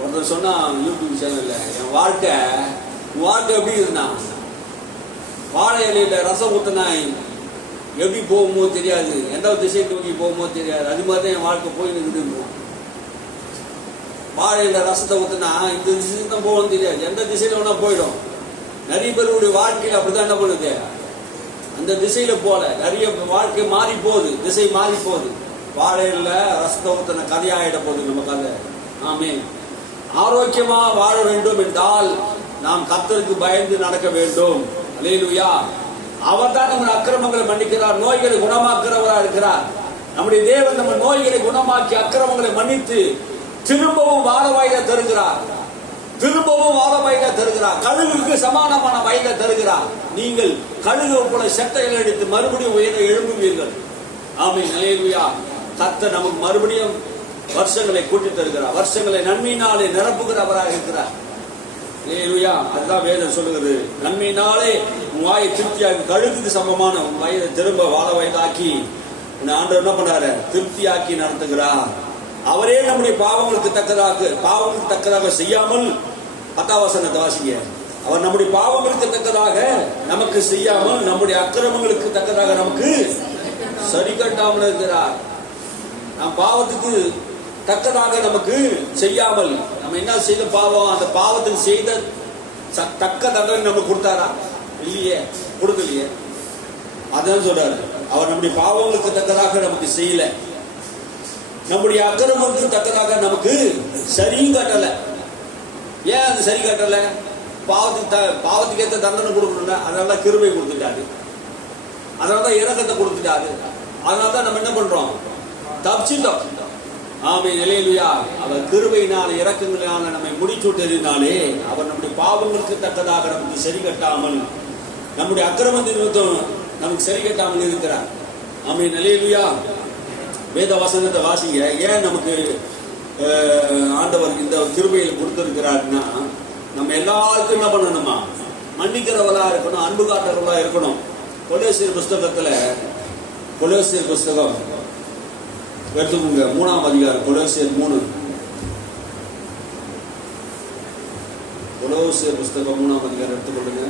ஒருத்தர் சொன்னா யூடியூப் சேனல்ல, என் வாழ்க்கை எப்படி இருக்குன்னா வாழை இலையில ரசம் ஊத்தினா எப்படி போகுமோ தெரியாது, எந்த திசை நோக்கி போகுமோ தெரியாது, அது மாதிரி தான் என் வாழ்க்கை போய் நிற்குது. வாழையில ரசத்தை ஊத்தினா இந்த திசைக்கு தான் போகணும்னு தெரியாது, எந்த திசையில வேணா போயிடும். நிறைய பேருடைய வாழ்க்கையில் அப்படிதான் என்ன பண்ணுது? அந்த திசையில போல நிறைய வாழ்க்கை மாறி போகுது, திசை மாறி போகுது. வாழையில ரசத்தை ஊத்தின கதையாயிட போகுது நம்ம கதை. ஆமென். ஆரோக்கியமா வாழ வேண்டும் என்றால் நாம் கர்த்தருக்கு பயந்து நடக்க வேண்டும். அல்லேலூயா. அவர் தான் நம்ம அக்கிரமங்களை மன்னிக்கிறார், நோய்களை குணமாக்குறவரா இருக்கிறார். நம்முடைய தேவன் நம்ம நோய்களை குணமாக்கி அக்கிரமங்களை மன்னித்து திரும்பவும் வாழ வயதை தருகிறார். திரும்பவும் வாழ வயதை தருகிறார். கழுகுக்கு சமானமான வயதை தருகிறார். நீங்கள் கழுகு போல செட்டைகளை எடுத்து மறுபடியும் உயர எழும்புவீர்கள். ஆமென். அல்லேலூயா. கர்த்தர் நமக்கு மறுபடியும் வருஷங்களை கூட்டி தருகிறார். வருஷங்களை நன்மையினாலே நிரப்புகிறவராக இருக்கிறார். அல்லேலூயா. அதுதான் வேதம் சொல்லுகிறது. நன்மையினாலே உன் வாயை திருப்தியாக்கி, கழுகுக்கு சமமான உன் வயதை திரும்ப வாழ வயதாக்கி உன் ஆண்டவர் என்ன பண்றாரு? திருப்தியாக்கி நடத்துகிறார். அவரே நம்முடைய பாவங்களுக்கு தக்கதாக செய்யாமல், 10ஆம் வசனத்தை வாசிங்க. அவர் நம்முடைய பாவங்களுக்கு தக்கதாக நமக்கு செய்யாமல், நம்முடைய அக்கிரமங்களுக்கு தக்கதாக நமக்கு சரி கட்டாமல் இருக்கிறார். நம் பாவத்துக்கு தக்கதாக நமக்கு செய்யாமல், நம்ம என்ன செய்த பாவம், அந்த பாவத்துக்கு செய்த தக்க தண்டனை நமக்கு கொடுத்தாரா? இல்லையே, கொடுக்கலையே. அதான் சொல்றாரு, அவர் நம்முடைய பாவங்களுக்கு தக்கதாக நமக்கு செய்யல, நம்முடைய அக்கிரமத்துக்கு தக்கதாக நமக்கு சரி கட்டல. ஏன் அது சரி கட்டல? பாவத்துக்கு ஏற்ற தண்டனை கொடுக்கணும்னா அதனாலதான் கிருபை கொடுத்துட்டாரு, அதனாலதான் இரக்கத்தை கொடுத்துட்டாரு. அதனாலதான் நம்ம என்ன பண்றோம்? தப்பிச்சிட்டோம். ஆமென். அல்லேலூயா. அவர் கிருபையினால இரக்கங்களினால நம்மை முடிச்சூட்டதினாலே அவர் நம்முடைய பாவங்களுக்கு தக்கதாக நமக்கு சரி கட்டாமல், நம்முடைய அக்கிரமத்தின் நிமித்தம் நமக்கு சரி கட்டாமல் இருக்கிறார். ஆமென். அல்லேலூயா. வேத வசனத்தை வாசிங்க. ஏன் நமக்கு ஆண்டவர் இந்த கிருபையில் கொடுத்திருக்கிறார்னா, நம்ம எல்லாருக்கும் என்ன பண்ணணுமா? மன்னிக்கிறவளா இருக்கணும், அன்பு காட்டுறவளா இருக்கணும். கொலோசியர் புஸ்தகம் எடுத்துக்கோங்க, 3ஆம் அதிகாரம். கொலோசியர் 3, கொலோசியர் புஸ்தகம் 3ஆம் அதிகாரம் எடுத்துக்கொள்ளுங்க.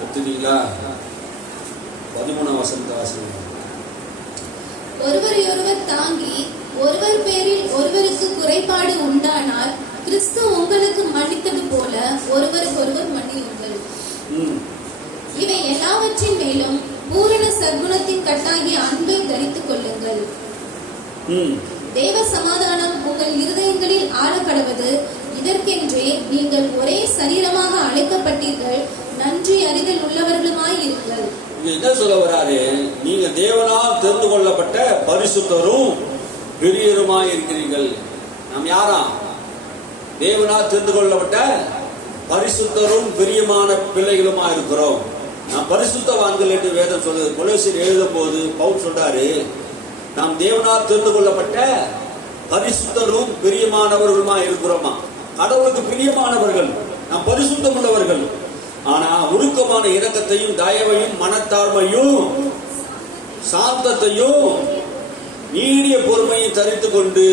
எடுத்துட்டீங்களா? 13ஆம் வசனத்தை வாசிங்க. ஒருவரையொருவர் தாங்கி ஒருவர் பேரில் ஒருவருக்கு குறைபாடு உண்டானால் கிறிஸ்து உங்களுக்கு மன்னித்தது போல ஒருவருக்கொருவர் மன்னியுங்கள். இவை எல்லாவற்றின் மேலும் பூரண சற்குணத்தின் கட்டாகிய அன்பை தரித்துக் கொள்ளுங்கள். தேவ சமாதானம் உங்கள் இருதயங்களில் ஆளக்கடவது. இதற்கென்றே நீங்கள் ஒரே சரீரமாக அழைக்கப்பட்டீர்கள். நன்றி அறிதல் உள்ளவர்களுமாய் இருங்கள். என்ன சொல்ல வராரு? நீங்க தேவனால் தெரிந்து கொள்ளப்பட்ட பரிசுத்தரும் பெரியருமாய் இருக்கிறீர்கள். நாம் யாரா? தேவனால் தெரிந்து கொள்ளப்பட்ட பரிசுத்தரும் பிரியமான பிள்ளைகளுமா இருக்கிறோம். நாம் பரிசுத்தவான்கள் என்று வேதம் சொல்லுது. கொலோசியர் எழுதும் போது பவுல் சொல்றாரு, நாம் தேவனால் தெரிந்து கொள்ளப்பட்ட பரிசுத்தரும் பிரியமானவர்களுமா இருக்கிறோமா. கடவுளுக்கு பிரியமானவர்கள், நாம் பரிசுத்தம் உள்ளவர்கள். ஆனா உருக்கமான இரக்கத்தையும் தயவையும் மனத்தாழ்மையும் சாந்தத்தையும் நீடிய பொறுமையும் தரித்து கொண்டு,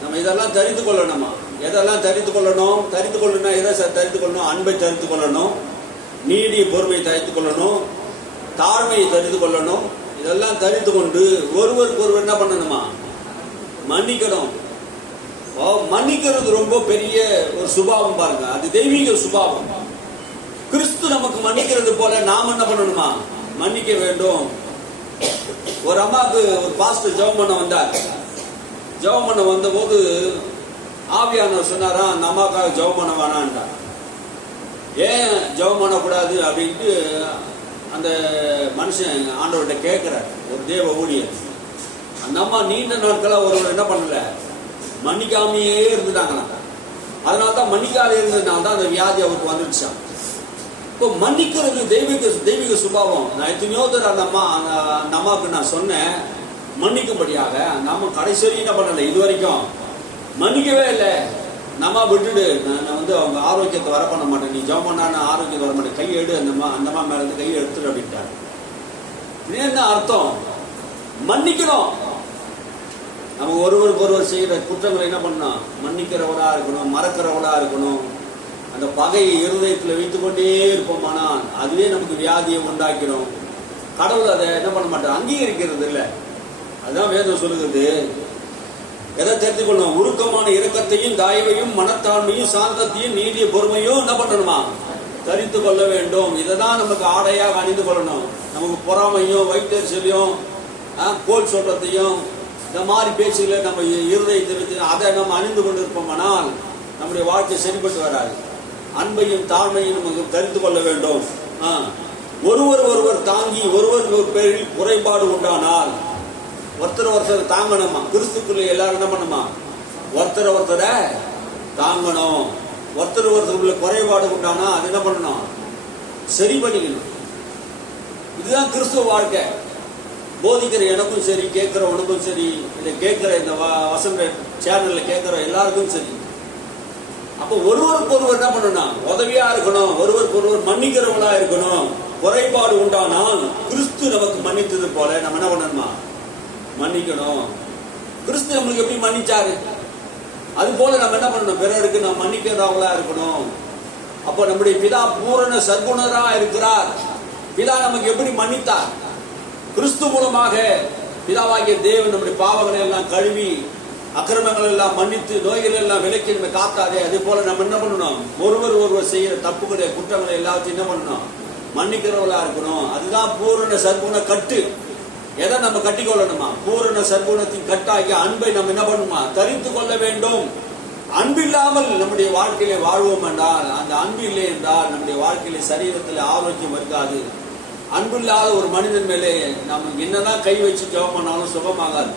நம்ம இதெல்லாம் தரித்து கொள்ளணுமா? எதெல்லாம் தரித்து கொள்ளணும்? தரித்து கொள்ளணும் எதை தரித்து கொள்ளணும்? அன்பை தரித்து கொள்ளணும், நீடிய பொறுமையை தரித்து கொள்ளணும், தாழ்மையை தரித்து கொள்ளணும். இதெல்லாம் தரித்து கொண்டு ஒருவருக்கு ஒருவர் என்ன பண்ணணுமா? மன்னிக்கணும். மன்னிக்கிறது ரொம்ப பெரிய ஒரு சுபாவம் பாருங்க. அது தெய்வீக சுபாவம். கிறிஸ்து நமக்கு மன்னிக்கிறது போல நாம் என்ன பண்ணணுமா? மன்னிக்க வேண்டும். ஒரு அம்மாவுக்கு ஒரு பாஸ்டர் ஜெபம் பண்ண வந்தார். ஜெபம் பண்ண வந்த போது ஆவியானவர் சொன்னாரா, அந்த அம்மாவுக்காக ஜெபம் பண்ண வேணான்ட்டார். ஏன் ஜெபம் பண்ணக்கூடாது அப்படின்ட்டு அந்த மனுஷன் ஆண்டவர்கிட்ட கேட்கிறார். ஒரு தேவ ஊழியர். அந்த அம்மா நீண்ட நாட்களா ஒருவர் என்ன பண்ணல, மன்னிக்காமையே இருந்துட்டாங்களாம். அதனால்தான் மன்னிக்காத இருந்ததுனால தான் அந்த வியாதி அவருக்கு வந்துடுச்சான். இப்போ மன்னிக்கிறது தெய்வீக சுபாவம். நான் எத்தனையோ தடவை அந்த அம்மாவுக்கு நான் சொன்னேன் மன்னிக்கும்படியாக. நாம கடைசி என்ன பண்ணல, இது வரைக்கும் மன்னிக்கவே இல்லை. நம்ம விட்டுடு, நான் அவங்க ஆரோக்கியத்தை வர பண்ண மாட்டேன், நீ ஜெபம் பண்ணா ஆரோக்கியத்தை வர மாட்டேன், கையெடு, அந்தம்மா மேல இருந்து கையை எடுத்துடு அப்படின்ட்டார். என்ன அர்த்தம்? மன்னிக்கணும். நம்ம ஒருவருக்கு ஒருவர் செய்கிற குற்றங்களை என்ன பண்ணணும்? மன்னிக்கிறவளா இருக்கணும், மறக்கிறவளா இருக்கணும். அந்த பகையை இருதயத்தில் வைத்துக் கொண்டே இருப்போமானால் அதுவே நமக்கு வியாதியை உண்டாக்கிறோம். கடவுள் அதை என்ன பண்ண மாட்டோம், அங்கீகரிக்கிறது இல்லை. அதுதான் வேதம் சொல்லுகிறது. எதை தெரிந்து கொள்ளணும்? உருக்கமான இரக்கத்தையும் தயவையும் மனத்தாழ்மையும் சாந்தத்தையும் நீடிய பொறுமையும் என்ன பண்ணணுமா? தரித்து கொள்ள வேண்டும். இதை தான் நமக்கு ஆடையாக அணிந்து கொள்ளணும். நமக்கு பொறாமையும் வைத்தறிச்சலையும் கோல் சொல்றதையும் இந்த மாதிரி பேச்சுகளை நம்ம இருதயத்தில் அதை நம்ம அணிந்து கொண்டு இருப்போமானால் நம்முடைய வாழ்க்கை சரிப்பட்டு வராது. அன்பையும் தாழ்மையும் நமக்கு தரித்து கொள்ள வேண்டும். ஒருவர் தாங்கி ஒருவர் பேரில் குறைபாடு உண்டானால் ஒருத்தர் தாங்கணுமா? கிறிஸ்துக்குள்ள எல்லாரும் என்ன பண்ணுமா? ஒருத்தரை தாங்கணும். ஒருத்தருக்குள்ள குறைபாடு உண்டானா அது என்ன பண்ணணும்? சரி பண்ணிக்கணும். இதுதான் கிறிஸ்துவ வாழ்க்கை. போதிக்கிற எனக்கும் சரி, கேட்கிறவனுக்கும் சரி, இதை கேட்கிற இந்த வசந்த சேனல்ல கேட்கிற எல்லாருக்கும் சரி. அப்போ ஒருவருக்கு ஒருவர் என்ன பண்ணணும்? உதவியா இருக்கணும். ஒருவருக்கு ஒருவர் மன்னிக்கிறவங்களா இருக்கணும். குறைபாடு உண்டானால் கிறிஸ்து நமக்கு மன்னித்தது போல நம்ம என்ன பண்ணணுமா? மன்னிக்கணும். கிறிஸ்து நம்மளுக்கு எப்படி மன்னிச்சாரு அது போல நம்ம என்ன பண்ணணும்? பிறருக்கு நம்ம மன்னிக்கிறவங்களா இருக்கணும். அப்போ நம்முடைய பிதா பூரண சற்குணரா இருக்கிறார். பிதா நமக்கு எப்படி மன்னித்தார்? கிறிஸ்து மூலமாக பிதாவாகிய தேவன் நம்முடைய பாவங்களை எல்லாம் கழுவி அக்கிரமங்கள் எல்லாம் மன்னித்து நோய்கள் எல்லாம் விலக்கி நம்ம காத்தாதே. அதே போல நம்ம என்ன பண்ணணும்? ஒருவர் செய்யற தப்புகளை குற்றங்களை எல்லாத்தையும் என்ன பண்ணணும்? மன்னிக்கிறவங்களா இருக்கணும். அதுதான் பூரண சற்குண கட்டு. எதை நம்ம கட்டிக்கொள்ளணுமா? பூரண சற்குணத்தின் கட்டாகிய அன்பை நம்ம என்ன பண்ணுமா? தரித்து கொள்ள வேண்டும். அன்பில்லாமல் நம்முடைய வாழ்க்கையிலே வாழ்வோம் என்றால், அந்த அன்பு இல்லை என்றால் நம்முடைய வாழ்க்கையிலே சரீரத்தில் ஆரோக்கியம் இருக்காது. அன்பில்லாத ஒரு மனிதன் மேலே நம்ம என்னதான் கை வச்சு ஜெபம் பண்ணாலும் சுகமாகாது.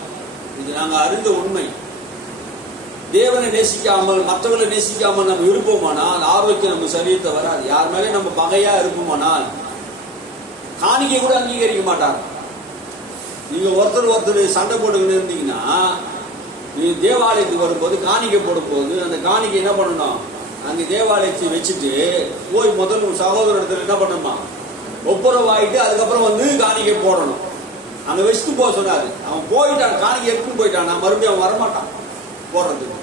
இது நாங்க அறிந்த உண்மை. தேவனை நேசிக்காமல் மற்றவர்களை நேசிக்காமல் நம்ம இருப்போமானால் ஆரோக்கியம் நம்ம சரீரத்தை வராது. யார் மேலே நம்ம பகையா இருப்போமானால் காணிக்கை கூட அங்கீகரிக்க மாட்டாங்க. நீங்க ஒருத்தர் சண்டை போட்டுக்கிட்டு இருந்தீங்கன்னா, நீ தேவாலயத்துக்கு வரும்போது காணிக்கை போடும் போது அந்த காணிக்கை என்ன பண்ணணும்? அங்கே தேவாலயத்தை வச்சுட்டு போய் முதல் சகோதர இடத்துல என்ன பண்ணணுமா? ஒப்புரவாயிட்டு அதுக்கப்புறம் காணிக்கை போடணும். அங்க வச்சுட்டு போக சொன்னாரு. அவன் போயிட்டான், காணிக்கை எடுத்துட்டு போயிட்டான். நான் மறுபடியும் அவன் வரமாட்டான் போடுறதுக்கு.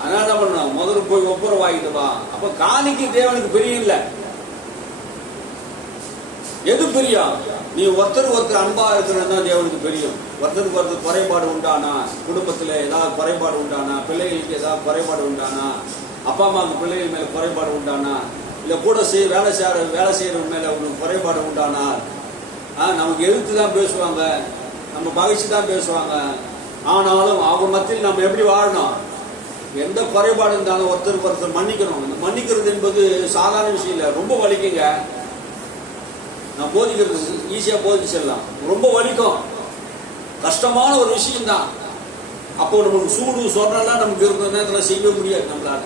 அதனால என்ன பண்ணணும்? முதல்ல போய் ஒப்புரவாயிட்டு வா. அப்ப காணிக்கை தேவனுக்கு பிரியம் இல்லை. எது பிரியம்? நீ ஒருத்தருக்கு ஒருத்தர் அன்பா இருக்கிறது தான் தேவனுக்கு தெரியும். ஒருத்தருக்கு ஒருத்தர் குறைபாடு உண்டானா, குடும்பத்தில் ஏதாவது குறைபாடு உண்டானா, பிள்ளைகளுக்கு ஏதாவது குறைபாடு உண்டானா, அப்பா அம்மாவுக்கு பிள்ளைகள் மேல குறைபாடு உண்டானா, இல்லை கூட வேலை செய்யறவங்க மேல உனக்கு குறைபாடு உண்டானா, நமக்கு எதிர்த்து தான் பேசுவாங்க, நம்ம பகைச்சு தான் பேசுவாங்க. ஆனாலும் அவங்க மத்தியில் நம்ம எப்படி வாழணும்? எந்த குறைபாடு இருந்தாலும் ஒருத்தருக்கு ஒருத்தர் மன்னிக்கணும். இந்த மன்னிக்கிறது என்பது சாதாரண விஷயம் இல்லை, ரொம்ப வலிக்குங்க. நான் போதிக்கிறது ஈஸியா போதிச்சிடலாம், ரொம்ப வலிக்கும், கஷ்டமான ஒரு விஷயம்தான். அப்போ நமக்கு சூடு சொன்னெல்லாம் நமக்கு இருக்கிற நேரத்தில் செய்ய முடியாது. நம்மளால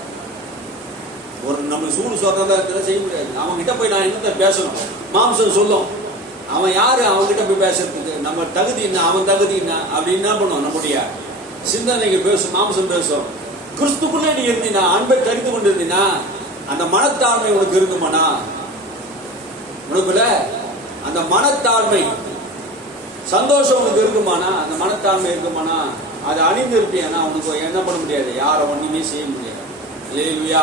நம்மளுக்கு சூடு சொன்னதா இருக்கிறத செய்ய முடியாது. அவங்க கிட்ட போய் நான் என்னத்த பேசணும்? மாம்சம் சொல்லும், அவன் யாரு அவன் கிட்ட போய் பேசுறதுக்கு? நம்ம தகுதி என்ன, அவன் தகுதி என்ன அப்படின்னு என்ன பண்ணுவோம்? நம்முடைய சிந்தனைகள் பேசும், மாம்சம் பேசும். கிறிஸ்துக்குள்ளே நீ இருந்தீனா, அன்பை தரித்து கொண்டு இருந்தீனா, அந்த மனத்தாழ்மை உனக்கு இருக்குமானா? உனக்குள்ள அந்த மனத்தாழ்மை, சந்தோஷம் உனக்கு இருக்குமானா? அந்த மனத்தாழ்மை இருக்குமானா? அதை அணிந்து இருப்பியானா உனக்கு என்ன பண்ண முடியாது? யாரை ஒண்ணுமே செய்ய முடியாது. அல்லேலூயா.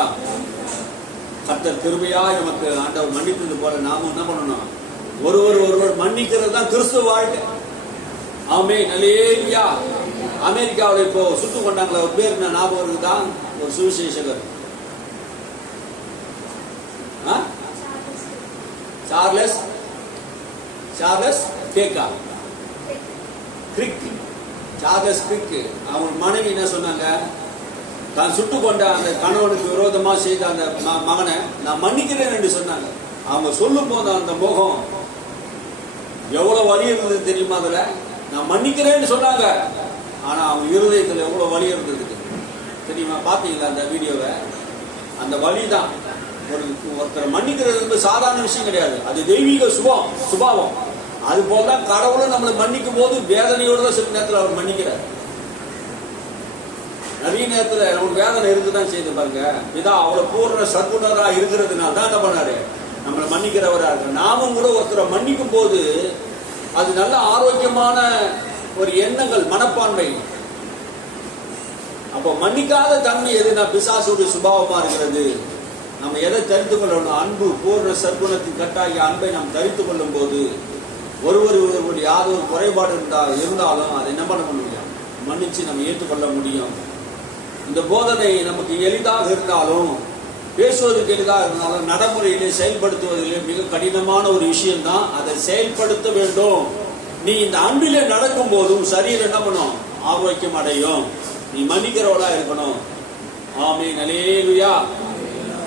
கர்த்தர் கிருபையாய் நமக்கு ஆண்டவர் மன்னித்தது போல நாமும் என்ன பண்ணணும்? ஒருவர் மன்னிக்கிறது தான் கிறிஸ்துவ வாழ்க்கை. ஆமென். அல்லேலூயா. அமெரிக்காவில் இப்போ சுட்டு கொண்டாங்களே, ஒரு பேர் ஞாபகம் இருக்குதான்? ஒரு சுவிசேஷகர், சார்லஸ் கேக்கா கிரிக், சார்லஸ் கிரிக். அவங்க மனைவி என்ன சொன்னாங்க? தான் சுட்டு கொண்ட அந்த கணவனுக்கு விரோதமா செய்த அந்த மகனை நான் மன்னிக்கிறேன் என்று சொன்னாங்க. அவங்க சொல்லும் போது அந்த முகம் எவ்வளவு வலி இருந்தது தெரியுமா? அதுல நான் மன்னிக்கிறேன்னு சொன்னாங்க, ஆனா அவங்க இருதயத்துல எவ்வளவு வலி இருந்தது தெரியுமா? பாத்தீங்களா அந்த வீடியோவை? அந்த வலிதான். ஒருத்தரை மன்னிக்கிறது சாதாரண விஷயம் கிடையாது, அது தெய்வீக சுபாவம். அது போலதான் கடவுளும் நம்மளை மன்னிக்கும் போது வேதனையோடு தான் சில நேரத்தில் அவர் மன்னிக்கிறார். நிறைய நேரத்தில் நமக்கு வேதனை இருக்குதான் செய்து பாருங்க. இதா அவ்வளவு பூர்ண சர்க்குணரா இருக்கிறதுனால தான் என்ன பண்ணாரு? நம்மளை மன்னிக்கிறவரா இருக்கு. நாமும் கூட ஒருத்தரை மன்னிக்கும் போது அது நல்ல ஆரோக்கியமான ஒரு எண்ணங்கள், மனப்பான்மை. அப்போ மன்னிக்காத தன்மை எதுனா பிசாசுடைய சுபாவமா இருக்கிறது. நம்ம எதை தரித்து கொள்ளணும்? அன்பு, பூர்ண சர்க்குணத்தின் கட்டாகிய அன்பை நாம் தரித்து கொள்ளும் போது ஒருவருடைய யாதொரு குறைபாடு இருந்தாலும் அதை என்ன பண்ண முடியும்? மன்னிச்சு நம்ம ஏற்றுக்கொள்ள முடியும். இந்த போதனை நமக்கு எளிதாக இருந்தாலும், பேசுவதற்கு எளிதாக இருந்தாலும், நடைமுறையிலே செயல்படுத்துவதிலே மிக கடினமான ஒரு விஷயம்தான். அதை செயல்படுத்த வேண்டும். நீ இந்த அன்பிலே நடக்கும் போதும் சரீரம் என்ன பண்ணும்? ஆரோக்கியம் அடையும். நீ மன்னிக்கிறவளா இருக்கணும். ஆமென். அல்லேலூயா.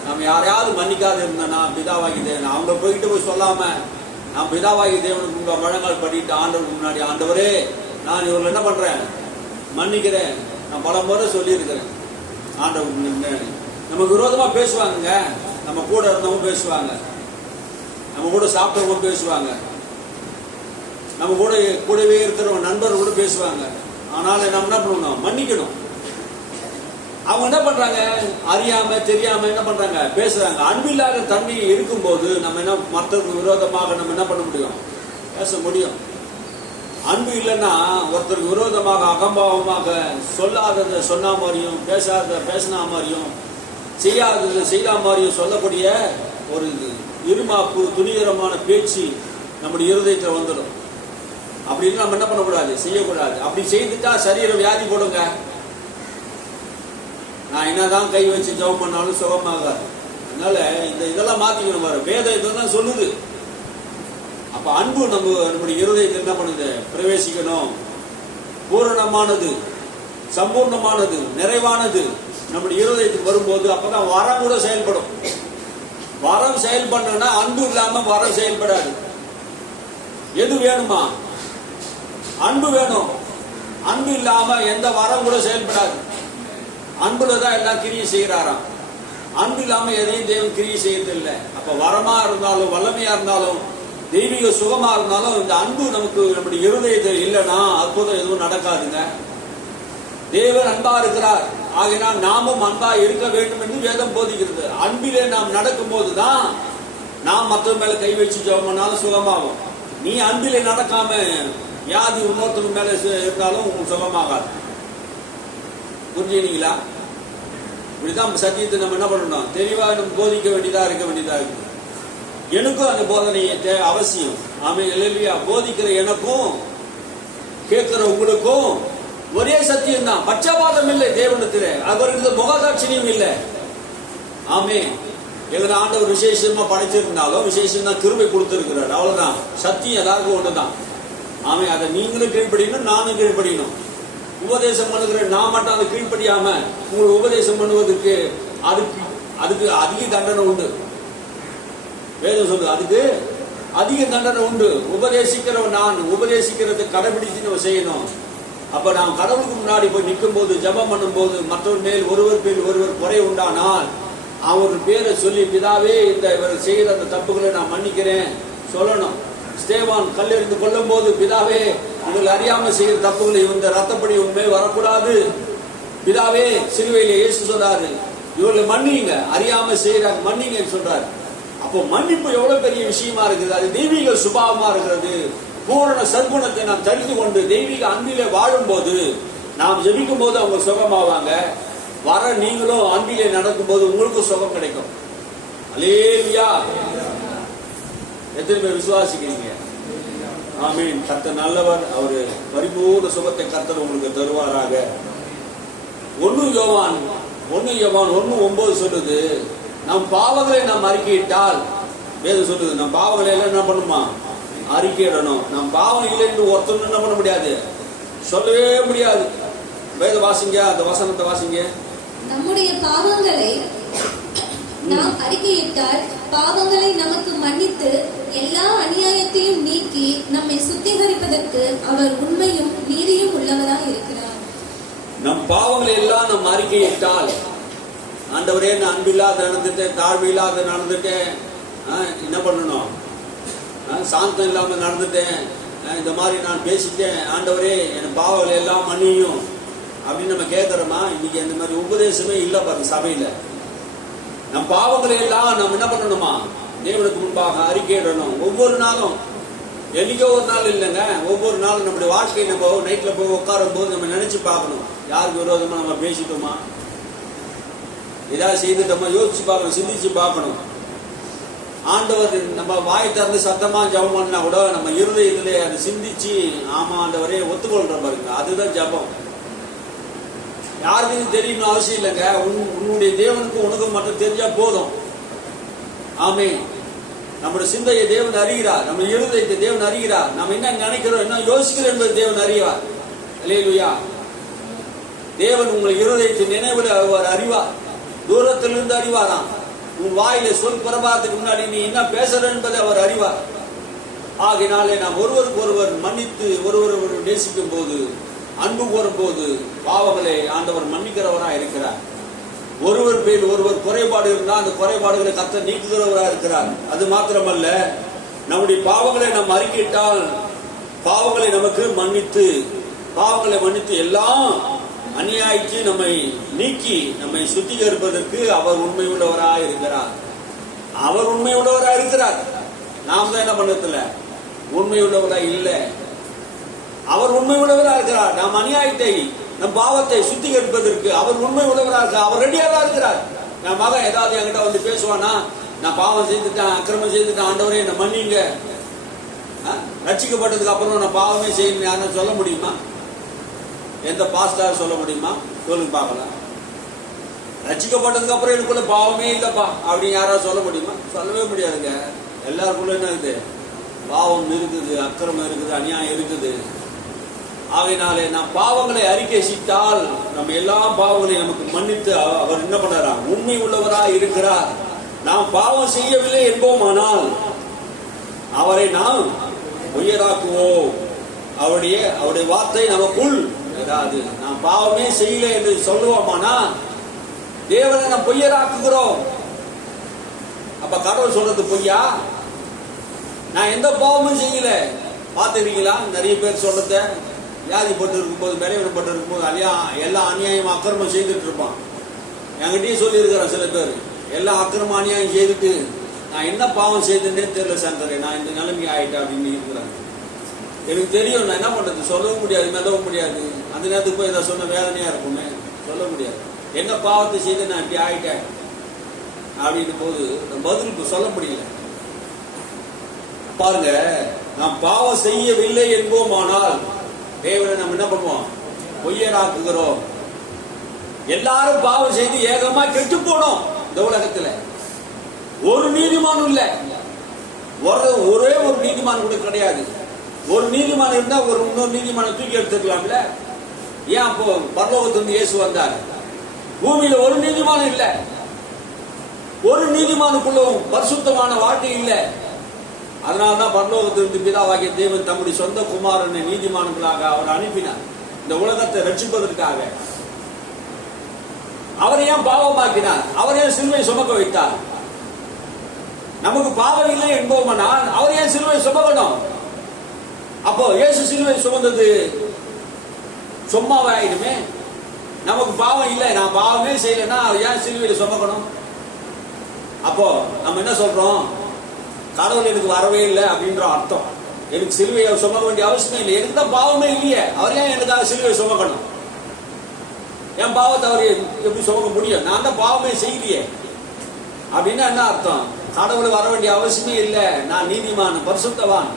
நம்ம யாரையாவது மன்னிக்காது இருந்தனா, பிதாவாகி தேவன் அவங்க போய் சொல்லாம, நான் பிதாவாகி தேவனுக்கு உங்க வழங்கல் பண்ணிட்டு ஆண்டவருக்கு முன்னாடி, ஆண்டவரே நான் இவர்கள் என்ன பண்றேன்? மன்னிக்கிறேன். நான் பல முறை சொல்லியிருக்கிறேன். ஆண்டவருக்கு நமக்கு விரோதமா பேசுவாங்க, நம்ம கூட இருந்தவங்க பேசுவாங்க, நம்ம கூட சாப்பிட்டவங்க பேசுவாங்க, நம்ம கூடவே இருக்கிற நண்பர் கூட பேசுவாங்க. ஆனாலும் நம்ம என்ன பண்ணணும்? மன்னிக்கணும். அவங்க என்ன பண்றாங்க? அறியாம தெரியாம என்ன பண்றாங்க? பேசுறாங்க. அன்பில்லாத தன்மை இருக்கும் போது நம்ம என்ன மற்றவருக்கு விரோதமாக நம்ம என்ன பண்ண முடியும்? பேச முடியும். அன்பு இல்லைன்னா ஒருத்தருக்கு விரோதமாக அகம்பாவமாக சொல்லாததை சொன்ன மாதிரியும், பேசாத பேசினா மாதிரியும், செய்யாததை செய்தா மாதிரியும் சொல்லக்கூடிய ஒரு இருமாப்பு, துணிகரமான பேச்சு நம்முடைய இருதயத்தில் வந்துடும். அப்படின்னு நம்ம என்ன பண்ணக்கூடாது? செய்யக்கூடாது. அப்படி செய்துட்டா சரீரம் வியாதி போடுங்க. நான் என்னதான் கை வச்சு ஜெபம் பண்ணாலும் சுகமாகாது. அதனால இதெல்லாம் மாத்திக்கணும். பாரு, வேதம் இதெல்லாம் சொல்லுது. அப்ப அன்பு நம்முடைய இருதயத்தில் என்ன பண்ணுது? பிரவேசிக்கணும். பூரணமானது, சம்பூர்ணமானது, நிறைவானது நம்முடைய இருதயத்துக்கு வரும்போது அப்பதான் வரம் கூட செயல்படும். வரம் செயல்படணும்னா அன்பு இல்லாம வரம் செயல்படாது. எது வேணுமா? அன்பு வேணும். அன்பு இல்லாம எந்த வரம் கூட செயல்படாது. அன்புலதான் எல்லாம் கிரியை செய்யறாராம். அன்பு இல்லாம எதையும் தேவன் கிரியை செய்யறது இல்லை. அப்ப வரமா இருந்தாலும், வல்லமையா இருந்தாலும், தெய்வீக சுகமா இருந்தாலும், இந்த அன்பு நமக்கு நம்முடைய இருதயத்தில் இல்லைன்னா அற்புதம் எதுவும் நடக்காதுங்க. தேவன் அன்பா இருக்கிறார், ஆகினால் நாமும் அன்பா இருக்க வேண்டும் என்று வேதம் போதிக்கிறது. அன்பிலே நாம் நடக்கும் போதுதான் நாம் மற்ற மேல கை வச்சு ஜெபம் பண்ணாலும் சுகமாகும். நீ அன்பிலே நடக்காம வியாதி இன்னொருத்தருக்கு மேல இருந்தாலும் உங்களுக்கு சுகமாகாது. புரிஞ்சுங்களா? இப்படிதான் சத்தியத்தை நம்ம என்ன பண்ணணும்? தெளிவாக நம்ம போதிக்க வேண்டியதா இருக்க வேண்டியதா இருக்கு. எனக்கும் அந்த போதனை அவசியம். ஆமென், அல்லேலூயா. போதிக்கிற எனக்கும் கேட்கிற உங்களுக்கும் ஒரே சத்தியம் தான். பட்சபாதம் இல்லை தேவனிடத்தில், அவருக்கு முகதாட்சியம் இல்லை. ஆமென். எங்க ஆண்டவர் விசேஷமா படைச்சிருந்தாலும் விசேஷம் தான் கிருபை கொடுத்திருக்கிறார், அவ்வளவுதான். சத்தியம் எல்லாருக்கும் ஒண்ணுதான். ஆமென். அதை நீங்களும் கீழ்ப்படியணும், நானும் கீழ்ப்படியணும். உபதேசம் பண்ணுகிற நான் மட்டும் அதை கீழ்ப்படியாம உங்களுக்கு உபதேசம் பண்ணுவதற்கு அதுக்கு அதிக தண்டனை உண்டு. வேதம் சொல்லுது அதுக்கு அதிக தண்டனை உண்டு. உபதேசிக்கிறவன் நான் உபதேசிக்கிறதை கடைபிடிச்சு நம்ம செய்யணும். அப்ப நாம் கடவுளுக்கு முன்னாடி போய் நிற்கும் போது, ஜெபம் பண்ணும் போது, மற்றவர் மேல் ஒருவர் குறை உண்டானால் அவர் பேரை சொல்லி, பிதாவே இந்த இவர் செய்கிற அந்த தப்புகளை நான் மன்னிக்கிறேன் சொல்லணும். ஸ்தேவான் கல்லெறிந்து கொள்ளும் போது, பிதாவே இவர்கள் அறியாமல் செய்கிற தப்புகளை இந்த ரத்தப்படி உண்மை வரக்கூடாது. பிதாவே சிலுவையிலே இயேசு சொல்றாரு, இவர்களை மன்னிங்க, அறியாம செய்யறாங்க, மன்னிங்கன்னு சொல்றாரு. அப்போ மன்னிப்பு எவ்வளவு பெரிய விஷயமா இருக்குது. அது தெய்வீக சுபாவமா இருக்கிறது. பூரண சர்க்குணத்தை நாம் தெரிந்து கொண்டு தெய்வீக அன்பிலே வாழும் போது, நாம் ஜெபிக்கும் போது அவங்க சுகமாவாங்க. வர நீங்களும் அன்பிலே நடக்கும் போது உங்களுக்கும் சுகம் கிடைக்கும். அல்லேலூயா. எத்தனை பேர் விசுவாசிக்கிறீங்க? ஆமீன். கர்த்தர் நல்லவர். அவரு பரிபூர்ண சுகத்தை கர்த்தர் உங்களுக்கு தருவாராக. 1 யோவான் 1:9 சொல்லுது, நம் பாவங்களை நாம் அறிக்கையிட்டால், வேதம் சொல்லுது நம் பாவங்களை எல்லாம் என்ன பண்ணுமா? அறிக்கையிடணும். நம் பாவம் இல்லை என்று ஒருத்தர் என்ன பண்ண முடியாது, சொல்லவே முடியாது. வேத வாசிங்க, அந்த வசனத்தை வாசிங்க. நம்முடைய பாவங்களை நாம் அறிக்கையிட்டால் பாவங்களை நமக்கு மன்னித்து எல்லா அநியாயத்தையும் நீக்கி நம்மை சுத்திகரிப்பதற்கு அவர் உண்மையும் நீதியும் உள்ளவராய் இருக்கிறார். நம் பாவங்களை எல்லாம் நம் அறிக்கையிட்டால், ஆண்டவரே நான் அன்பில்லாத நடந்துட்டேன், தாழ்வு இல்லாத நடந்துட்டேன், என்ன பண்ணணும்? சாந்தம் இல்லாம நடந்துட்டேன், இந்த மாதிரி நான் பேசிட்டேன், ஆண்டவரே என் பாவங்களை எல்லாம் மன்னியும் அப்படின்னு நம்ம கேட்கிறோமா? இன்னைக்கு இந்த மாதிரி உபதேசமே இல்லை பாருங்க சபையில. நம் பாவங்களை எல்லாம் நம்ம என்ன பண்ணணுமா? தேவனுக்கு முன்பாக அறிக்கையிடணும். ஒவ்வொரு நாளும், என்னைக்கோ ஒரு நாள் இல்லைங்க, ஒவ்வொரு நாளும் நம்முடைய வாழ்க்கையை நம்ம நைட்ல போய் உட்காரும் போது நம்ம நினைச்சு பார்க்கணும், யாருக்கு விரோதமா நம்ம பேசிட்டோமா, ஏதாவது செய்துட்டோமா, யோசிச்சு பார்க்கணும், சிந்திச்சு பார்க்கணும். ஆண்டவர் நம்ம வாய் திறந்து சத்தமா ஜபம் பண்ணா கூட நம்ம இருதயத்திலே அதை சிந்திச்சு, ஆமா ஆண்டவரே ஒத்துக்கொள்ற பாருங்க, அதுதான் ஜபம். யாருக்கும் தெரியணும் அவசியம் இல்லைங்க. உன்னுடைய தேவனுக்கு உனக்கு மட்டும் தெரிஞ்சா போதும். ஆமே. நம்முடைய சிந்தையை தேவன் அறிகிறார், நம்ம இருதயத்தை தேவன் அறிகிறார், நம்ம என்ன நினைக்கிறோம், என்ன யோசிக்கிறோம் என்பது தேவன் அறிவார். அல்லேலூயா. தேவன் உங்கள் இருதயத்தின் நினைவில் அவர் அறிவார், தூரத்திலிருந்து அறிவாராம். உன் வாயில சொல் புறப்பாதத்துக்கு முன்னாடி நீ என்ன பேசுற என்பதை அவர் அறிவார். ஆகினாலே நாம் ஒருவருக்கு ஒருவர் மன்னித்து ஒருவர் நேசிக்கும் போது, அன்பு கூறும் போது, பாவங்களை ஆண்டவர் மன்னிக்கிறவராக இருக்கிறார். ஒருவர் பேர் ஒருவர் குறைபாடு இருந்தால் அந்த குறைபாடுகளை கர்த்தர் நீக்குகிறவராக இருக்கிறார். அது மாத்திரமல்ல, நம்முடைய பாவங்களை நாம் அறிக்கையிட்டால் பாவங்களை நமக்கு மன்னித்து, பாவங்களை மன்னித்து எல்லாம் அநியாயிச்சு நம்மை நீக்கி நம்மை சுத்திகரிப்பதற்கு அவர் உண்மை உள்ளவராக இருக்கிறார். அவர் உண்மை உள்ளவராக இருக்கிறார். நாம் தான் என்ன பண்ணதில்ல, உண்மை உள்ளவராக இல்லை. அவர் உண்மை உள்ளவராக இருக்கிறார். நாம் அநியாயத்தை, நம் பாவத்தை சுத்திகரிப்பதற்கு அவர் உண்மை உள்ளவராக இருக்கிறார். அவர் ரெடியாக இருக்கிறார். என் மகன் ஏதாவது என்கிட்ட வந்து பேசுவானா, நான் பாவம் செய்துட்டேன், அக்கிரமம் செய்துட்டேன், ஆண்டவரே என்ன மன்னிங்க, ரட்சிக்கப்பட்டதுக்கு அப்புறம் நான் பாவமே செய்யணும் யாரும் சொல்ல முடியுமா? எந்த பாஸ்டர் சொல்ல முடியுமா? சொல்லுங்க பார்க்கலாம். ரட்சிக்கப்பட்டதுக்கு அப்புறம் எனக்குள்ள பாவமே இல்லப்பா அப்படின்னு யாராவது சொல்ல முடியுமா? சொல்லவே முடியாதுங்க. எல்லாருக்குள்ள என்ன இருக்குது? பாவம் இருக்குது, அக்கிரமம் இருக்குது, அநியாயம் இருக்குது. ஆகையினாலே நாம் பாவங்களை அறிக்கையிட்டால் நம்ம எல்லா பாவங்களையும் நமக்கு மன்னித்து அவர் என்ன பண்ணாரா? உண்மை உள்ளவராக இருக்கிறார். நாம் பாவம் செய்யவில்லை என்போமானால் அவரை நாம் உயராக்குவோம். அவருடைய வார்த்தை நமக்குள் ஏதாவது நாம் பாவமே செய்யல என்று சொல்லுவோமானா தேவனை நாம் பொய்யராக்குகிறோம். அப்ப கடவுள் சொல்றது பொய்யா? நான் எந்த பாவமும் செய்யல. பார்த்துருக்கீங்களா? நிறைய பேர் சொல்றத, வியாதிப்பட்டு இருக்கும்போது, பலவீனப்பட்டு இருக்கும்போது எல்லாம் அநியாயம் அக்கிரமம் செய்துட்டு இருப்பான். என்கிட்டயும் சொல்லியிருக்கிறேன் சில பேர், எல்லாம் அக்கிரமம் அநியாயம் செய்துட்டு நான் என்ன பாவம் செய்துன்னே தெரியல சங்கரே, நான் இந்த நிலைமை ஆயிட்டேன் அப்படின்னு இருக்கிறாங்க. எனக்கு தெரியும், நான் என்ன பண்றது, சொல்லவும் முடியாது, மெதவும் முடியாது. அந்த நேரத்துக்கு போய் இதை சொன்ன வேதனையா இருக்குமே, சொல்ல முடியாது. என்ன பாவத்தை செய்து நான் இப்படி ஆயிட்டேன் அப்படின்னு போது பதில் சொல்ல முடியல. பாருங்க, நாம் பாவம் செய்யவில்லை என்போமானால் தேவனை நம்ம என்ன பண்ணுவோம்? பொய்யராக்குகிறோம். எல்லாரும் பாவம் செய்து ஏகமா கெட்டு போனோம். இந்த உலகத்துல ஒரு நீதிமானும் இல்ல. ஒரே ஒரு நீதிமான் கூட கிடையாது. ஒரு நீதிமான் இருந்தா ஒரு இன்னொரு நீதிமான தூக்கி எடுத்துக்கலாம்ல. ஏன் அப்போ பரலோகத்திலிருந்து இயேசு வந்தார்? பூமியில ஒரு நீதிமானும் இல்ல. ஒரு நீதிமானுக்குள்ளும் பரிசுத்தமான வாழ்க்கை இல்ல. அதனால்தான் பரலோகத்திலிருந்து பிதாவாகிய தேவன் தம்முடைய சொந்த குமாரனை நீதிமான்களாக அவர் அனுப்பினார், இந்த உலகத்தை ரட்சிப்பதற்காக. அவரை ஏன் பாவமாக்கினார்? அவரை ஏன் சிலுவை சுமக்க வைத்தார்? நமக்கு பாவம் இல்லை என்போமானால் அவர் ஏன் சிலுவை சுமக்கணும்? அப்போ இயேசு சிலுவை சுமந்தது சும்மாவே ஆயிடுமே. நமக்கு பாவம் இல்லை, நான் பாவமே செய்யலைன்னா ஏன் சிலுவையில் சுமக்கணும்? அப்போ நம்ம என்ன சொல்றோம்? கடவுள் எனக்கு வரவே இல்லை அப்படின்ற அர்த்தம். எனக்கு சிலுவையை சுமக்க வேண்டிய அவசியம் இல்லை. எனக்கு தான் பாவமே இல்லையே, அவர் ஏன் எனக்காக சிலுவையை சுமக்கணும்? என் பாவத்தை அவர் எப்படி சுமக்க முடியும்? நான் தான் பாவமே செய்யலையே அப்படின்னா என்ன அர்த்தம்? கடவுளுக்கு வர வேண்டிய அவசியமே இல்லை, நான் நீதிமான், பரிசுத்தவான்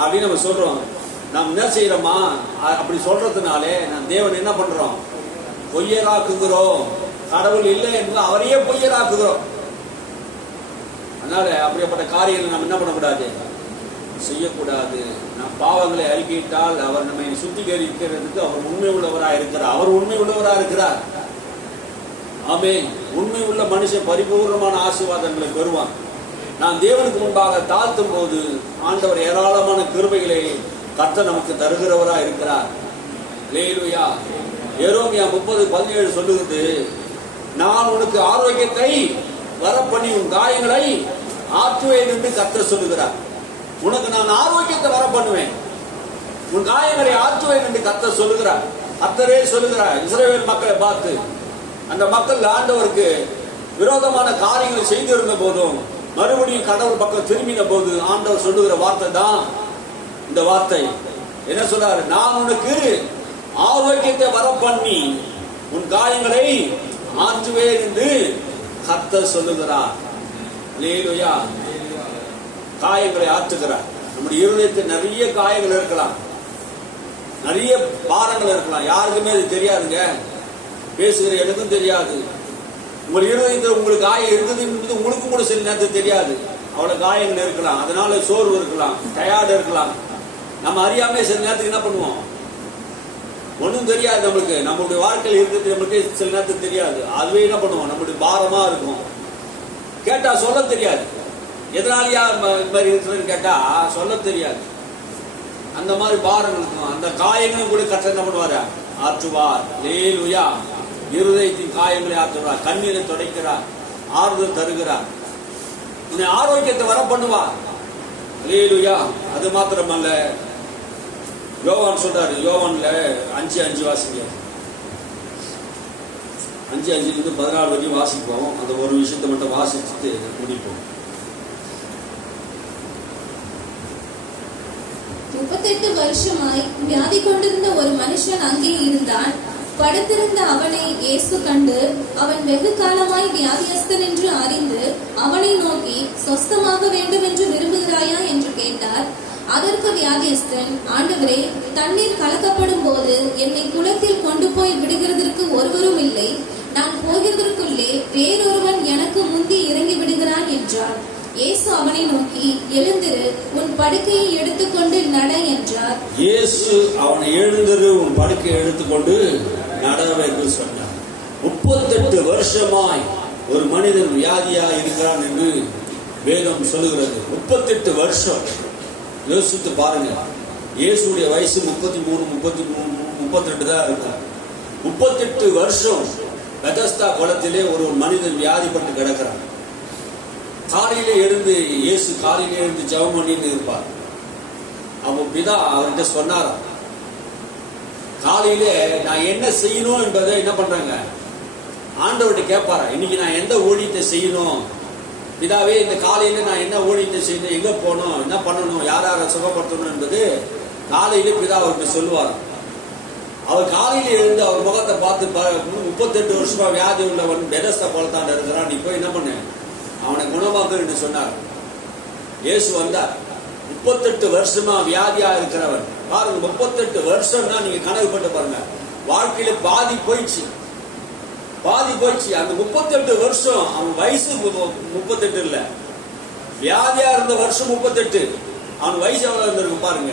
அப்படின்னு நம்ம சொல்றோம். நாம் என்ன செய்யறோமா? அப்படி சொல்றதுனாலே நாம் தேவன் என்ன பண்றோம்? பொய்யராக்குகிறோம். கடவுள் இல்லை என்று அவரையே பொய்யராக்குகிறோம். அதனால அப்படிப்பட்ட காரியங்களை நாம் என்ன பண்ணக்கூடாது? செய்யக்கூடாது. நம் பாவங்களை அறிக்கையிட்டால் அவர் நம்மை சுத்திகரிக்கிறதுக்கு அவர் உண்மை உள்ளவராக இருக்கிறார். அவர் உண்மை உள்ளவராக இருக்கிறார். ஆமென். உண்மை உள்ள மனுஷன் பரிபூர்ணமான ஆசீர்வாதங்களை பெறுவான். நாம் தேவனுக்கு முன்பாக தாழ்த்தும் போது ஆண்டவர் ஏராளமான கிருபைகளை கர்த்தர் நமக்கு தருகிறவராக இருக்கிறார். அல்லேலூயா. எரேமியா 30:17 சொல்லுகிறது, நான் உனக்கு ஆரோக்கியத்தை வரப்பண்ணி உன் காயங்களை ஆற்றுவேன் என்று கர்த்தர் சொல்லுகிறார். உனக்கு நான் ஆரோக்கியத்தை வர பண்ணுவேன், உன் காயங்களை ஆற்றுவேன் என்று கர்த்தர் சொல்லுகிறார். கர்த்தரே சொல்லுகிறார் இஸ்ரவேல் மக்களை பார்த்து. அந்த மக்கள் ஆண்டவருக்கு விரோதமான காரியங்களை செய்திருந்த போதும் மறுபடியும் கடவுள் பக்கம் திரும்பின போது ஆண்டவர் சொல்லுகிற வார்த்தை தான் இந்த வார்த்தை. என்ன சொல்றாரு? நான் உனக்கு ஆரோக்கியத்தை வர பண்ணி உன் காயங்களை ஆற்றுவேன் என்று கர்த்தர் சொல்லுகிறார். அல்லேலூயா. காயங்களை ஆற்றுகிறார். நம்முடைய இருதயத்தில் நிறைய காயங்கள் இருக்கலாம், நிறைய பாரங்கள் இருக்கலாம். யாருக்குமே அது தெரியாதுங்க. பேசுகிற எனக்கும் தெரியாது. உங்கள் இருதயத்தில் உங்களுக்கு காயம் இருக்குது என்பது உங்களுக்கும் கூட சில நேரத்தில் தெரியாது. அவ்வளவு காயங்கள் இருக்கலாம். அதனால சோர்வு இருக்கலாம், டயர்டு இருக்கலாம். நம்ம அறியாம சில நேரத்துக்கு என்ன பண்ணுவோம்? ஒன்றும் தெரியாது நம்மளுக்கு. நம்மளுடைய வாழ்க்கையில் இருக்கிறது நம்மளுக்கே சில நேரத்துக்கு தெரியாது. அதுவே என்ன பண்ணுவோம்? நம்மளுடைய பாரமா இருக்கும். கேட்டா சொல்ல தெரியாது. எதனாலயா இந்த மாதிரி இருக்கிறதுன்னு கேட்டா சொல்ல தெரியாது. அந்த மாதிரி பாரங்கள் இருக்கும். அந்த காயங்களும் கூட கற்று என்ன பண்ணுவாரு? ஆற்றுவார். அல்லேலூயா. இருதயத்தின் காயங்களை ஆற்றுவார், கண்ணீரை துடைக்கிறார், ஆறுதல் தருகிறார், உன்னை ஆரோக்கியத்தை வர பண்ணுவார். அல்லேலூயா. அது மாத்திரமல்ல, யோவான் சொல்றாரு, யோவான்ல 5:5 வாசிங்க. 5:5 14 வரையும் வாசிப்போம். அந்த ஒரு விஷயத்தை மட்டும் வாசிச்சுட்டு முடிப்போம். 38 வருஷமாய் வியாதி கொண்டிருந்த ஒரு மனுஷன் அங்கே இருந்தான். படுத்திருந்த அவனை இயேசு கண்டு, அவன் வெகு காலமாய் வியாதியஸ்தன் என்று அறிந்து அவனை நோக்கி, சொஸ்தமாக வேண்டும் என்று விரும்புகிறாயா என்று கேட்டார். அதற்கு வியாதியஸ்தன், ஆண்டவரே, தண்ணீர் கலக்கப்படும் போது என்னை குளத்தில் கொண்டு போய் விடுகிறதற்கு ஒருவரும் இல்லை. நான் போகிறதற்குள்ளே வேறொருவன் எனக்கு முந்தி இறங்கி விடுகிறான் என்றார். இயேசு அவனை நோக்கி, எழுந்திரு, உன் படுக்கையை எடுத்துக்கொண்டு நட என்றார். இயேசு அவனை எழுந்திரு, உன் படுக்கையை எடுத்துக்கொண்டு நட என்று சொன்னார். 38 வருஷமாய் ஒரு மனிதன் வியாதியா இருக்கிறான் என்று வேதம் சொல்லுகிறது. 38 வருஷம். யோசித்து பாருங்க. இயேசுடைய வயசு 33, 32 தான் இருக்கும். 38 வருஷம் பெதஸ்தா குளத்திலே ஒரு மனிதன் வியாதிப்பட்டு கிடக்கிறான். காலையிலே எழுந்து இயேசு காலையிலே எழுந்து ஜெபம் பண்ணிட்டு இருப்பார். அவன் பிதா அவர்கிட்ட சொன்னாராம், காலையிலே நான் என்ன செய்யணும் என்பதை என்ன பண்றாங்க? ஆண்டவர்கிட்ட கேட்பாரா, இன்னைக்கு நான் எந்த ஊழியத்தை செய்யணும்? பிதாவே, இந்த காலையில நான் என்ன ஊழியத்தை செய்யணும், எங்க போகணும், என்ன பண்ணணும், யார் யாரை சுகப்படுத்தணும் என்பது காலையிலே பிதா அவர்கிட்ட சொல்லுவார். அவர் காலையில எழுந்து அவர் முகத்தை பார்த்து, 38 வருஷமா வியாதி உள்ளவன் பெதஸ்தா குளத்தாண்ட இருக்கிறான், நீ போய் என்ன பண்ண, அவனை குணமாக்கு என்று சொன்னார். இயேசு வந்தார். 38 வருஷமா வியாதியா இருக்கிறவன் பாருங்க. 38 வருஷம்னா நீங்க கணக்கு போட்டு பாருங்க. வாழ்க்கையில பாதி போயிடுச்சு. அந்த 38 வருஷம் அவன் வயசு 38 இல்ல, வியாதியா இருந்த வருஷம் 38. அவன் வயசு எவ்வளவு இருந்திருக்கும் பாருங்க.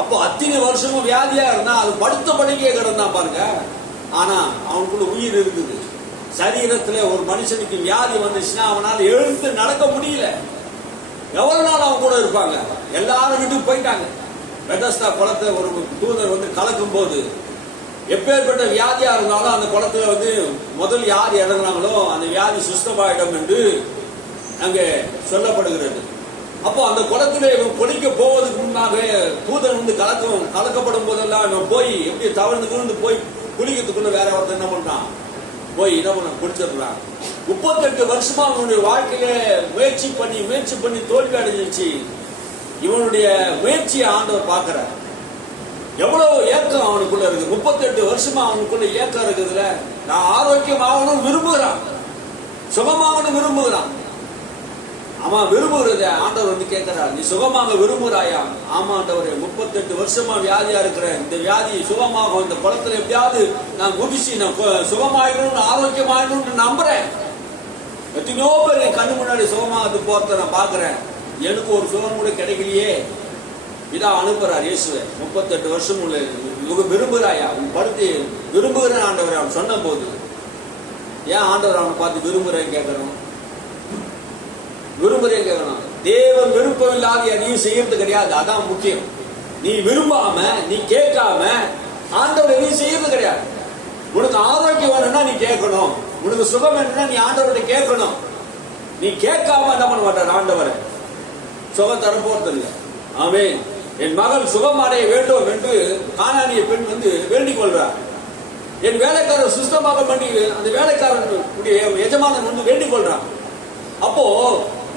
அப்போ அத்தனை வருஷமும் வியாதியா இருந்தா அது படுத்த படுக்கையே கிடந்தான் பாருங்க. ஆனா அவனுக்குள்ள உயிர் இருக்குது. சரீரத்துல ஒரு மனுஷனுக்கு வியாதி வந்துச்சுன்னா அவனால எழுந்து நடக்க முடியல. எவ்வளவு நாள் அவன் கூட இருப்பாங்க? எல்லாரும் வீட்டுக்கு போயிட்டாங்க. பெதஸ்தா குளத்தை ஒரு தூதர் வந்து கலக்கும் போது எப்பேற்பட்ட வியாதியா இருந்தாலும் அந்த குளத்துல முதல் யார் இறங்குறாங்களோ அந்த வியாதி சுஸ்தமாயிடும் என்று அங்கே சொல்லப்படுகிறது. அப்போ அந்த குளத்திலே இவன் குளிக்க போவதற்கு முன்னாக தூதன் கலக்கப்படும் போதெல்லாம் இவன் போய் எப்படி தவழ்ந்து போய் குளிக்கிறதுக்குள்ள வேற ஒருத்தர் என்ன பண்றான், போய் என்ன பண்ண குடிச்சிடுறான். 38 வருஷமா அவனுடைய வாழ்க்கையில முயற்சி பண்ணி தோல்வி அடைஞ்சிருச்சு. இவனுடைய முயற்சியை ஆண்டவர் பார்க்கிறார். எவ்வளவு ஏக்கம் அவனுக்குள்ள இருக்கு. 38 வருஷமா அவனுக்குள்ள ஏக்கம் இருக்குதுல. நான் ஆரோக்கியமாகணும் விரும்புகிறான், சுகமாகணும் விரும்புகிறான். அவன் விரும்புகிறத ஆண்டவர் கேட்கிறார், நீ சுகமாக விரும்புகிறாயா? ஆமா ஆண்டவரே, 38 வருஷமா வியாதியா இருக்கிறேன். இந்த வியாதி சுகமாகும். இந்த குளத்துல எப்படியாவது நான் குடிச்சு நான் சுகமாயிடணும், ஆரோக்கியமாயிடணும்னு நம்புறேன். எத்தனையோ பேர் என் கண்ணு முன்னாடி சுகமாகத்து போறத நான் பாக்குறேன். எனக்கு ஒரு சுகம் கூட கிடைக்கலையே. இதான் அனுப்புறார் இயேசுவை. 38 வருஷம் உள்ள விரும்புகிறாயா? உன் படுத்தி விரும்புகிறேன் ஆண்டவரை அவன் சொன்ன போது ஏன் ஆண்டவர் அவனை பார்த்து விரும்புறேன்னு கேட்கணும்? தேவன் விருப்பம் இல்லாத எதையும் செய்யறது கிடையாது. அதான் முக்கியம். நீ விரும்பாம நீ கேட்காம ஆண்டவர் எதையும் செய்யறது கிடையாது. உனக்கு ஆரோக்கியம் வேணும்னா நீ கேட்கணும். உனக்கு சுகம் வேணும்னா நீ ஆண்டவர்கிட்ட கேட்கணும். நீ கேட்காம என்ன பண்ண மாட்டார் ஆண்டவர்? சுகம் தரப்போறது இல்லை. ஆமென். என் மகள் சுகம் அடைய வேண்டும் என்று கானானிய பெண் வேண்டிக் கொள்றார். என் வேலைக்காரர் சுத்தமாக பண்ணி அந்த வேலைக்காரன் எஜமானன் வேண்டிக் கொள்றான். அப்போ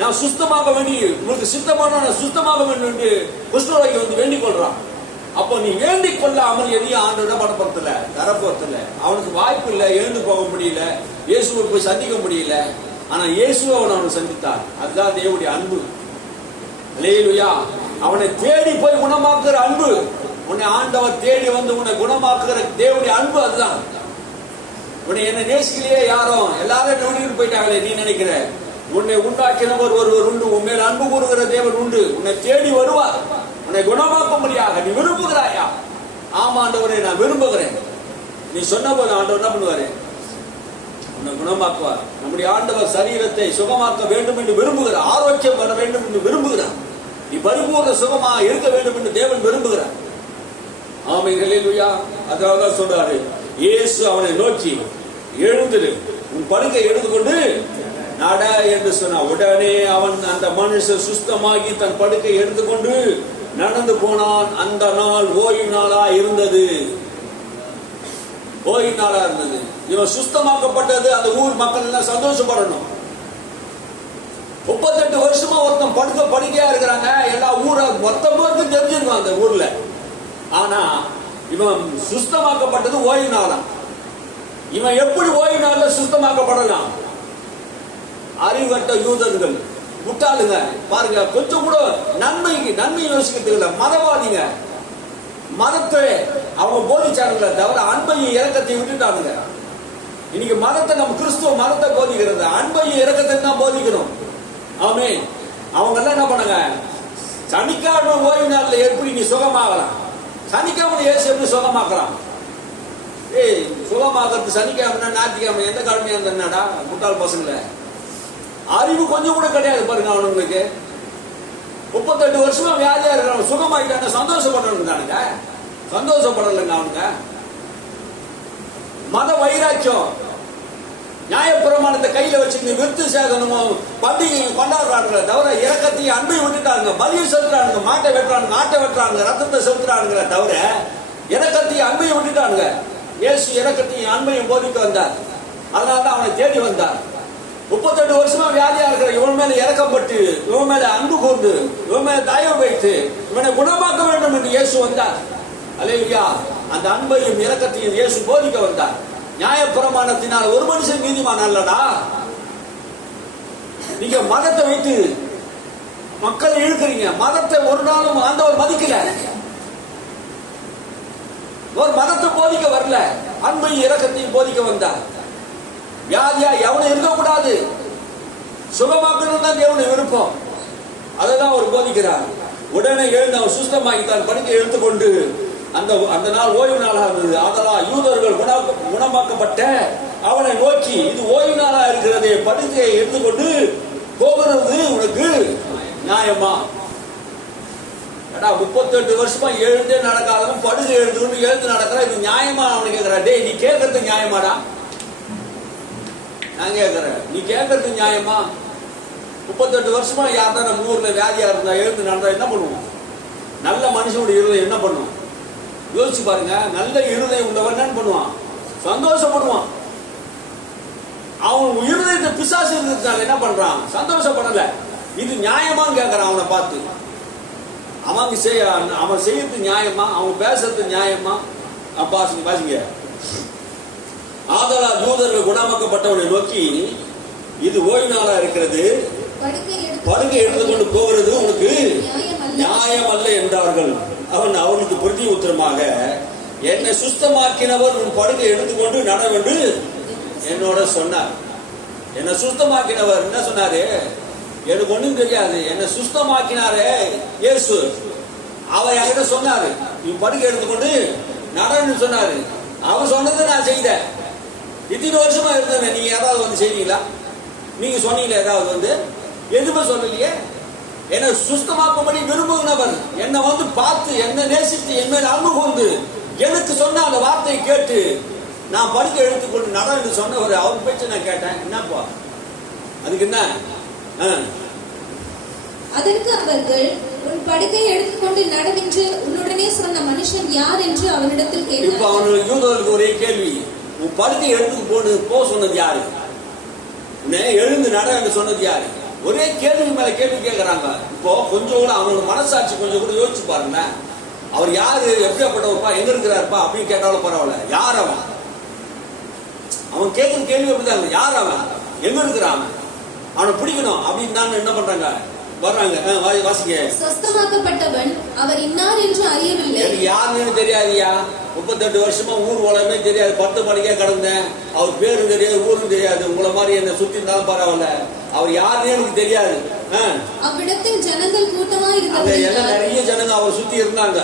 நான் சுத்தமாக வேண்டி உங்களுக்கு சித்தமான சுத்தமாக வேண்டும் என்று குஷ்டரோகி வேண்டிக் கொள்றான். அப்போ நீ வேண்டிக் கொள்ளாமல் எதையும் ஆண்டோட படப்படுத்தல தரப்போறதில்ல. அவனுக்கு வாய்ப்பு இல்லை, எழுந்து போக முடியல, இயேசுவை போய் சந்திக்க முடியல. ஆனா இயேசுவை அவன் சந்தித்தார். அதுதான் தேவனுடைய அன்பு. அல்லேலூயா. அவனை தேடி போய் குணமாக்குற அன்பு. உன்னை ஆண்டவர் தேடி உன்னை குணமாக்குற தேவனுடைய அன்பு அதுதான். உன்னை என்ன நேசிக்கலையே யாரும், எல்லாரும் நோண்டிட்டு போயிட்டாங்களே நீ நினைக்கிற. உன்னை உண்டாக்கினவர் ஒருவர் உண்டு, உன் மேல் அன்பு கூறுகிற தேவன் உண்டு. உன்னை தேடி வருவார் உன்னை குணமாக்க முடியாது. நீ விரும்புகிறாயா? ஆமா ஆண்டவரே நான் விரும்புகிறேன். நீ சொன்ன போது ஆண்டவர் என்ன பண்ணுவாரு? உன்னை குணமாக்குவார். நம்முடைய ஆண்டவர் சரீரத்தை சுகமாக்க வேண்டும் என்று விரும்புகிறார். ஆரோக்கியம் வர வேண்டும் என்று விரும்புகிறார். நீ பரிபூர்ண சுகமா இருக்க வேண்டும் என்று தேவன் விரும்புகிறார். ஆமென். அல்லேலூயா. அதனாலதான் சொல்றாரு, இயேசு அவனை நோக்கி எழுந்திரு, உன் படுக்கை எடுத்துக்கொண்டு நட என்று சொன்னார். உடனே அவன் அந்த மனுஷன் சுஸ்தமாகி தன் படுக்கை எடுத்துக்கொண்டு நடந்து போனான். அந்த நாள் ஓய்வு நாளா இருந்தது. இவன் சுஸ்தமாக்கப்பட்டது அந்த ஊர் மக்கள் எல்லாம் சந்தோஷப்படணும். 38 வருஷமா ஒருத்தன் படுக்கையா இருக்கிறாங்க. எல்லா ஊரை மொத்தமாக தெரிஞ்சிருக்கான் அந்த ஊர்ல. ஆனா இவன் சுஸ்தமாக்கப்பட்டது ஓய்வு நாளா. இவன் எப்படி ஓய்வு நாள்ல சுஸ்தமாக்கப்படலாம்? அறிவட்ட யூதர்கள் முட்டாளுங்க பாருங்க. கொஞ்சம் கூட நன்மை யோசிக்கிறது இல்லை. மதவாதிங்க மதத்தை அவங்க போதிச்சானுங்க தவிர அன்பையும் இரக்கத்தையும் விட்டுட்டானுங்க. இன்னைக்கு மதத்தை நம்ம கிறிஸ்துவ மதத்தை போதிக்கிறது, அன்பையும் இரக்கத்தை தான் போதிக்கணும். ஆமென். அவங்க எல்லாம் என்ன பண்ணுங்க, சனிக்கிழமை ஓய்வு நாள்ல எப்படி நீ சுகமாகலாம்? சனிக்கிழமை ஏசு எப்படி சுகமாக்கலாம்? சுகமாகிறது சனிக்கிழமை ஞாயிற்றுக்கிழமை எந்த கிழமையா இருந்தாடா முட்டாள் பசங்கள. அறிவு கொஞ்சம் கூட கிடையாது பாருங்க அவனுங்களுக்கு. 38 வருஷமா வியாதியா இருக்கிறவங்க சுகமாயிட்டாங்க, சந்தோஷப்படணும் தானுங்க. சந்தோஷப்படலைங்க அவனுங்க. மத வைராக்கியம், நியாயப்பிரமாணத்தை கையில வச்சுக்கிட்டு விருத்து சேதனமும் பண்டிகையும் கொண்டாடுறாங்க தவிர இரக்கத்தையும் அன்பையும் விட்டுட்டாங்க. பலியை செலுத்துறாங்க, மாட்டை வெட்டுறாங்க, ஆட்டை வெட்டுறாங்க, ரத்தத்தை செலுத்துறாங்க தவிர இரக்கத்தையும் அன்பையும் விட்டுட்டாங்க. இயேசு இரக்கத்தையும் அன்பையும் போதிட்டு வந்தார். அதனாலதான் அவனை தேடி வந்தார். 38 வருஷமா வியாதியா இருக்கிற இவன் மேல இறக்கப்பட்டு, இவன் மேல அன்பு கூர்ந்து, இவன் மேல தயவு வைத்து இவனை குணமாக்க வேண்டும் என்று இயேசு வந்தார். அல்லேலூயா. அந்த அன்பையும் இரக்கத்தையும் இயேசு போதிக்க வந்தார். நியாயப்பிரமாணத்தினால் ஒரு மனுஷன் நீதிமான் அல்லடா. நீங்க மதத்தை வைத்து மக்கள் இழுக்கிறீங்க. மதத்தை ஒரு நாளும் ஆண்டவர் மதிக்கல. ஒரு மதத்தை போதிக்க வரல, அன்பையும் இரக்கத்தையும் போதிக்க வந்தார். வியாதியா எவனும் இருக்கக்கூடாது, சுகமாக்கணும் தான் தேவனுடைய விருப்பம். அதைதான் அவர் போதிக்கிறார். உடனே எழுந்து அவர் சுஸ்தமாகித்தான் படுக்கை எடுத்துக்கொண்டு அந்த நாள் ஓய்வு நாளாக இருந்தது. அதனால் யூதர்கள் குணமாக்கப்பட்ட அவனை நோக்கி, இது ஓய்வு நாளா இருக்கிறது, படுக்கையை எடுத்துக்கொண்டு போகிறது உனக்கு நியாயமா? 38 வருஷமா எழுந்தே நடக்காதவன் படுகை எடுத்துக்கொண்டு எழுந்து நடக்கிற, இது நியாயமா? அவனு கேட்கிற, டேய் நீ கேட்கறது நியாயமாடா? நான் கேட்கிறேன், நீ கேட்கறது நியாயமா? 38 வருஷமா யார்தான் நம்ம ஊர்ல வியாதியா இருந்தா எழுந்து நடந்தா என்ன பண்ணுவோம்? நல்ல மனுஷனுடைய இருதயம் என்ன பண்ணும்? யோசிச்சு பாருங்க. நல்ல இருதயம் உள்ளவன் என்ன பண்ணுவான்? சந்தோஷப்படுவான். அவன் இருதயத்தை பிசாசு இருந்ததுனால என்ன பண்றான்? சந்தோஷப்படல. இது நியாயமான்னு கேட்கறான். அவனை பார்த்து அவன் செய்யறது நியாயமா? அவன் பேசுறது நியாயமா? பாசிங்க. ஆதலால் யூதர்கள் குணமாக்கப்பட்டவனை நோக்கி, இது ஓய்வு நாளா இருக்கிறது, படுக்கை எடுத்துக்கொண்டு போகிறது உனக்கு நியாயம் அல்ல என்றார்கள். அவன் அவனுக்கு பிரதி உத்தரமாக, என்னை சுத்தமாக்கினவர் உன் படுக்கை எடுத்துக்கொண்டு நட என்று என்னோட சொன்னார். என்னை சுத்தமாக்கினவர் என்ன சொன்னாரு? எனக்கு ஒண்ணும் தெரியாது, என்னை சுத்தமாக்கினாரே இயேசு. அவர் என்கிட்ட சொன்னாரு, நீ படுக்கை எடுத்துக்கொண்டு நடன்னு சொன்னாரு. அவர் சொன்னதை நான் செய்தேன். இத்தனை வருஷமா இருந்தேன். நீங்க யாராவது வந்து செய்வீங்களா? நீங்க சொன்னீங்களா? ஏதாவது எதுவுமே சொல்லலையே. என்னை சுத்தமாக்கும்படி விரும்புகிறவர் என்னை வந்து பார்த்து, என்னை நேசித்து, என் மேல் அன்பு கொண்டு எனக்கு சொன்ன அந்த வார்த்தையை கேட்டு நான் படுக்கை எடுத்துக்கொண்டு நடன்னு சொன்னவர். அவர் பேச்சு நான் கேட்டேன். என்னப்பா அதுக்கு என்ன? அதற்கு அவர்கள், உன் படுக்கையை எடுத்துக்கொண்டு நடவென்று உன்னுடனே சொன்ன மனுஷன் யார் என்று அவனிடத்தில் கேட்டார். இப்ப அவனுக்கு யூதர்களுக்கு ஒரே கேள்வி, உன் படுக்கையை எடுத்து போ சொன்னது யாரு? உன்னை எழுந்து நட என்று சொன்னது யாரு? ஒரே கேள்வி மேல கேள்வி கேட்கறாங்க. இப்போ கொஞ்சம் கூட அவனோட மனசாட்சி கொஞ்சம் கூட யோசிச்சு பாருங்க. அவர் யாரு, எப்படியாப்பட்டவர்ப்பா, எங்க இருக்கிறாருப்பா அப்படின்னு கேட்டாலும் பரவாயில்ல. யார் அவன்? அவன் கேட்கிற கேள்வி அப்படிதாங்க. யார் அவன், எங்க இருக்கிறான், அவனை பிடிக்கணும் அப்படின்னு தான் என்ன பண்றாங்க, வர்றாங்க. வாசிங்க. சொஸ்தமாக்கப்பட்டவன் அவர் இன்னார் என்று அறியவில்லை. எனக்கு யாருன்னு தெரியாதியா. 38 வருஷமா ஊர் உலகமே தெரியாது. 10 மணிக்கே கடந்தேன். அவர் பேரும் தெரியாது, ஊரும் தெரியாது. உங்களை மாதிரி என்ன சுத்தி இருந்தாலும் பரவாயில்ல. அவர் யாருன்னு எனக்கு தெரியாது. அவ்விடத்தில் ஜனங்கள் கூட்டமா இருந்தாங்க. நிறைய ஜனங்க அவர் சுத்தி இருந்தாங்க.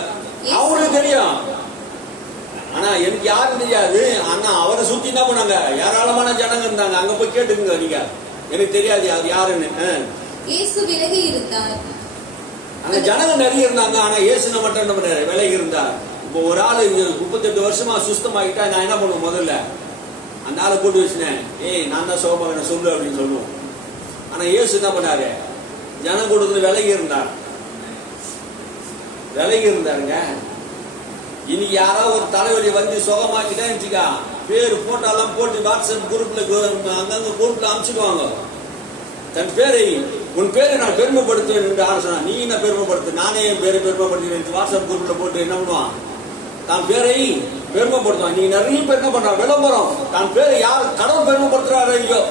அவங்களுக்கு தெரியும், ஆனா எனக்கு யாரும் தெரியாது. ஆனா அவரை சுத்தி என்ன பண்ணாங்க, ஏராளமான ஜனங்க இருந்தாங்க. அங்க போய் கேட்டுங்க நீங்க, எனக்கு தெரியாது அவர் யாருன்னு. இயேசு விலகி இருந்தார். அந்த ஜனங்க நிறைய இருந்தாங்க. ஆனா இயேசு மட்டும் என்ன பண்ணாரு, விலகி இருந்தார். இப்போ ஒரு ஆளு 38 வருஷமா சுத்தமாகிட்டா நான் என்ன பண்ணுவேன்? முதல்ல அந்த ஆளை கூட்டு வச்சுனேன், ஏய் நான் தான் சோமகனை சொல்லு அப்படின்னு சொல்லுவோம். ஆனா இயேசு என்ன பண்ணாரு, ஜனம் கூட்டத்துல விலகி இருந்தார். விலகி இருந்தாருங்க. இன்னைக்கு யாராவது ஒரு தலைவலி வந்து சுகமாக்கிட்டா பேரு போட்டாலாம் போட்டு வாட்ஸ்அப் குரூப்ல அங்கங்க குரூப்ல அனுப்பிச்சுடுவாங்க. தன் பேரை, உன் பேரை நான் பெருமைப்படுத்துவேன் என்று ஆள் சொன்னா, நீ என்ன பெருமைப்படுத்து, நானே என் பேரை பெருமைப்படுத்துவேன் வாட்ஸ்அப் குரூப்ல போட்டு என்ன பண்ணுவான், தான் பேரை பெருமைப்படுத்துவான். நீ நிறைய பேர் என்ன பண்றான், விளம்பரம். தான் பேரை யார் கடவுள் பெருமைப்படுத்துறாரு, ஐயோ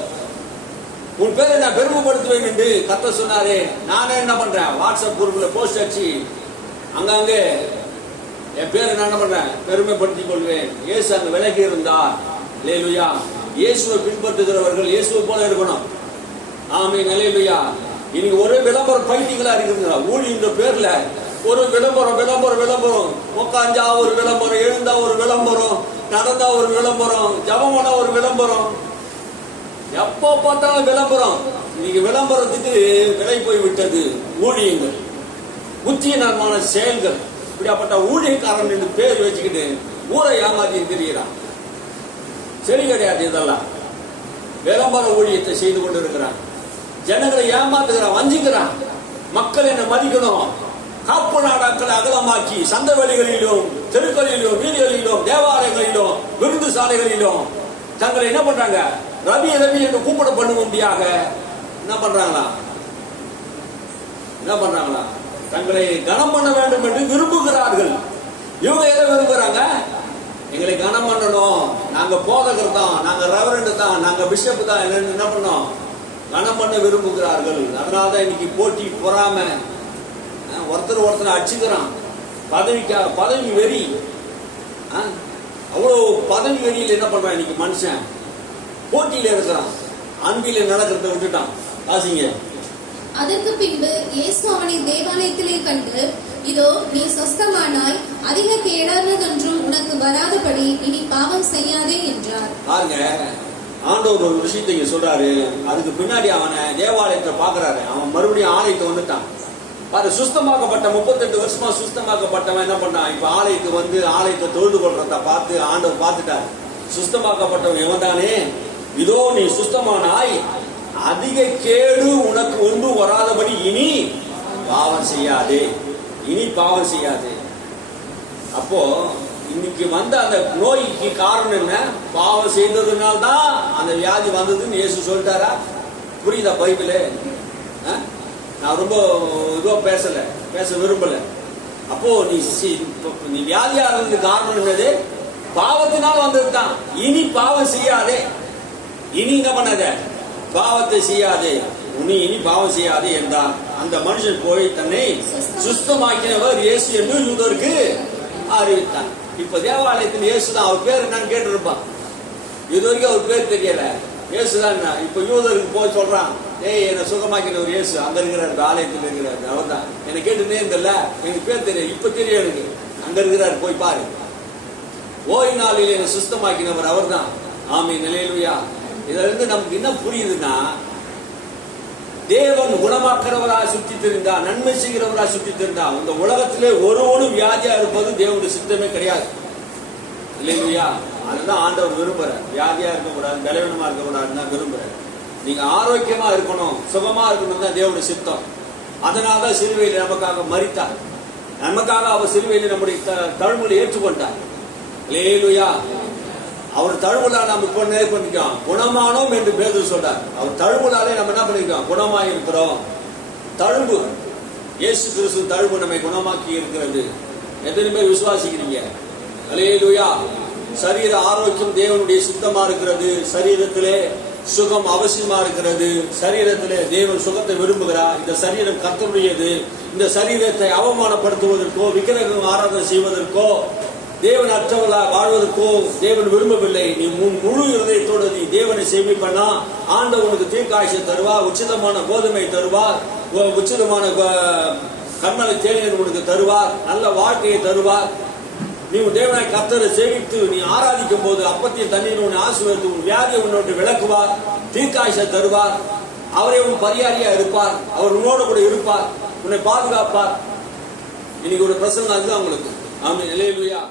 உன் பேரை நான் பெருமைப்படுத்துவேன் என்று கத்த சொன்னாரே. நானே என்ன பண்றேன், வாட்ஸ்அப் குரூப்ல போஸ்ட் அடிச்சு அங்கங்கே என் பேரை நான் என்ன பண்றேன், பெருமைப்படுத்திக் கொள்வேன். இயேசு அங்க விலகி இருந்தார். அல்லேலூயா. இயேசுவை பின்பற்றுகிறவர்கள் இயேசுவை போல இருக்கணும். ஆமென். அல்லேலூயா. இன்னைக்கு ஒரு விளம்பரம் பைத்தியங்களா இருக்குங்க. ஊழியன்ற பேர்ல ஒரு விளம்பரம் விளம்பரம் விளம்பரம், உட்காந்தா ஒரு விளம்பரம், எழுந்தா ஒரு விளம்பரம், நடந்தா ஒரு விளம்பரம், ஜபமானா ஒரு விளம்பரம், எப்போ பார்த்தாலும் விளம்பரம். இன்னைக்கு விளம்பரத்துக்கு விலை போய் விட்டது ஊழியங்கள், புத்தியனமான செயல்கள். இப்படியாப்பட்ட ஊழியக்காரன் என்று பேர் வச்சுக்கிட்டு ஊரை ஏமாத்தி திரிகிறான். சரி கிடையாது. இதெல்லாம் விளம்பர ஊழியத்தை செய்து கொண்டு இருக்கிறான். ஜனங்களை ஏமாத்துகிறான், வஞ்சிக்கிறான். மக்கள் என்ன மதிக்கணும், காப்பு நாடாக்களை அகலமாக்கி சந்த வெளிகளிலும் தெருக்களிலும் வீதிகளிலும் தேவாலயங்களிலும் விருந்து சாலைகளிலும் தங்களை என்ன பண்றாங்க, ரவி ரவி என்று கூப்பிட பண்ணும்படியாக என்ன பண்றாங்களா, தங்களை கனம் பண்ண வேண்டும் என்று விரும்புகிறார்கள். இவங்க எதை விரும்புகிறாங்க, எங்களை கனம் பண்ணணும், நாங்க போதகர் தான், நாங்க ரெவரண்ட் தான், நாங்க பிஷப் தான் என்ன பண்ணோம், கனம் பண்ண விரும்புகிறார்கள். அதனாலதான் இன்னைக்கு போட்டி பொறாம, ஒருத்தர் அடிச்சுக்கிறான். பதவி வெறி, அவ்வளோ பதவி வெறியில் என்ன பண்றான் இன்னைக்கு மனுஷன்? போட்டியில இருக்கிறான், அன்பில நடக்கிறத விட்டுட்டான். வாசிங்க. அதற்கு பின்பு இயேசு அவனை தேவாலயத்திலே கண்டு, இதோ நீ சொஸ்தமானாய், அதிக கேடானதொன்றும் உனக்கு வராதபடி இனி பாவம் செய்யாதே என்றார். பாருங்க, ஆண்டவர் ஒரு விஷயத்தை இங்க சொல்றாரு. அதுக்கு பின்னாடி அவனை தேவாலயத்தை பாக்குறாரு. அவன் மறுபடியும் ஆலயத்தை வந்துட்டான். பாரு, சுத்தமாக்கப்பட்ட 38 வருஷமா சுத்தமாக்கப்பட்டவன் என்ன பண்ணான்? இப்ப ஆலயத்துக்கு வந்து ஆலயத்தை தொழுது கொள்றத பார்த்து ஆண்டவர் பார்த்துட்டார். சுத்தமாக்கப்பட்டவன் எவன் தானே? இதோ நீ சுத்தமானாய், அதிக கேடு உனக்கு ஒன்று வராதபடி இனி பாவம் செய்யாதே, இனி பாவம் செய்யாதே. அப்போ இன்னைக்கு வந்த அந்த நோய்க்கு காரணம் என்ன? பாவம் செய்ததுனால்தான் அந்த வியாதி வந்ததுன்னு இயேசு சொல்லிட்டாரா? புரியுதா பைபிளே? நான் ரொம்ப இதோ பேச விரும்பல. அப்போ நீ வியாதியா இருந்தது காரணம் என்னது? பாவத்தினால் வந்ததுதான். இனி பாவம் செய்யாதே, இனி என்ன பண்ணாத? பாவத்தை செய்யாதே, இனி பாவம் செய்யாதே என்றார். அந்த மனுஷன் போய் தன்னை சுத்தமாக்கினவர் இயேசு என்று யூதருக்கு அறிவித்தார். இப்ப தேவாலயத்தில் இயேசுதான், அவர் பேர் என்னன்னு கேட்டு இருப்பான். இது வரைக்கும் அவர் பேர் தெரியல. இயேசுதான். இப்ப யூதருக்கு போய் சொல்றான், ஏய் என்ன சுகமாக்கினவர் இயேசு, அங்க இருக்கிறார், ஆலயத்தில் இருக்கிறார், அவர் தான். என்னை கேட்டுனே இருந்தல, எனக்கு பேர் தெரியும், இப்ப தெரியும் எனக்கு. அங்க இருக்கிறார், போய் பாரு. ஓய்வு நாளில் என்னை சுத்தமாக்கினவர் அவர் தான். ஆமீன், அல்லேலூயா. இதுல இருந்து நமக்கு என்ன புரியுதுன்னா, தேவன் குணமாக்குறவரா சுத்தி தெரிந்தா, நன்மை செய்கிறவரா சுத்தி தெரிந்தா, இந்த உலகத்திலே ஒருவனும் வியாதியா இருப்பது தேவனுடைய சித்தமே கிடையாது. இல்லையா? அதுதான் ஆண்டவர் விரும்புறார். வியாதியா இருக்கக்கூடாது, பலவீனமா இருக்கக்கூடாதுன்னு தான் விரும்புறார். நீங்க ஆரோக்கியமா இருக்கணும், சுகமா இருக்கணும் தான் தேவனுடைய சித்தம். அதனாலதான் சிலுவையில் நமக்காக மரித்தார். நமக்காக அவர் சிலுவையில் நம்முடைய தழும்புகளை ஏற்றுக்கொண்டார். அல்லேலூயா. அவர் தழும்புலால் நம்ம இப்போ நேர்பண்ணிக்கோம், குணமானோம் என்று பேதுரு சொல்றார். அவர் தழும்புலாலே நம்ம என்ன பண்ணிருக்கோம்? குணமாகி இருக்கிறோம். தழும்பு, இயேசு கிறிஸ்து தழும்பு நம்மை குணமாக்கி இருக்கிறது. எத்தனை பேர் விசுவாசிக்கிறீங்க? அல்லேலூயா. சரீர ஆரோக்கியம் தேவனுடைய சித்தமா இருக்கிறது. சரீரத்திலே சுகம் அவசியமா இருக்கிறது. சரீரத்திலே தேவன் சுகத்தை விரும்புகிறார். இந்த சரீரம் கர்த்தருடையது. இந்த சரீரத்தை அவமானப்படுத்துவதற்கோ, விக்கிரகம் ஆராதனை செய்வதற்கோ, தேவன் அற்றவர்களா வாழ்வதற்கோ தேவன் விரும்பவில்லை. நீ முழு இருதயத்தோடு நீ தேவனை சேமிப்பனா, ஆண்டவனுக்கு தீர்க்காயுசை தருவார், உச்சிதமான கோதுமை தருவார், உச்சிதமான கர்மலை தேனியர் உனக்கு தருவார், நல்ல வாழ்க்கையை தருவார். நீ தேவனை கர்த்தரை சேவித்து நீ ஆராதிக்கும் போது அப்பத்தையும் தண்ணீர் உன்னை ஆசீர்வதித்து உன் வியாதியை உன்னோடு விளக்குவார், தீர்க்காயுசை தருவார். அவரே உன் பரியாரியா இருப்பார். அவர் உன்னோடு கூட இருப்பார், உன்னை பாதுகாப்பார். இன்னைக்கு ஒரு பிரசங்கம் அதுதான் உங்களுக்கு. ஆமென், அல்லேலூயா.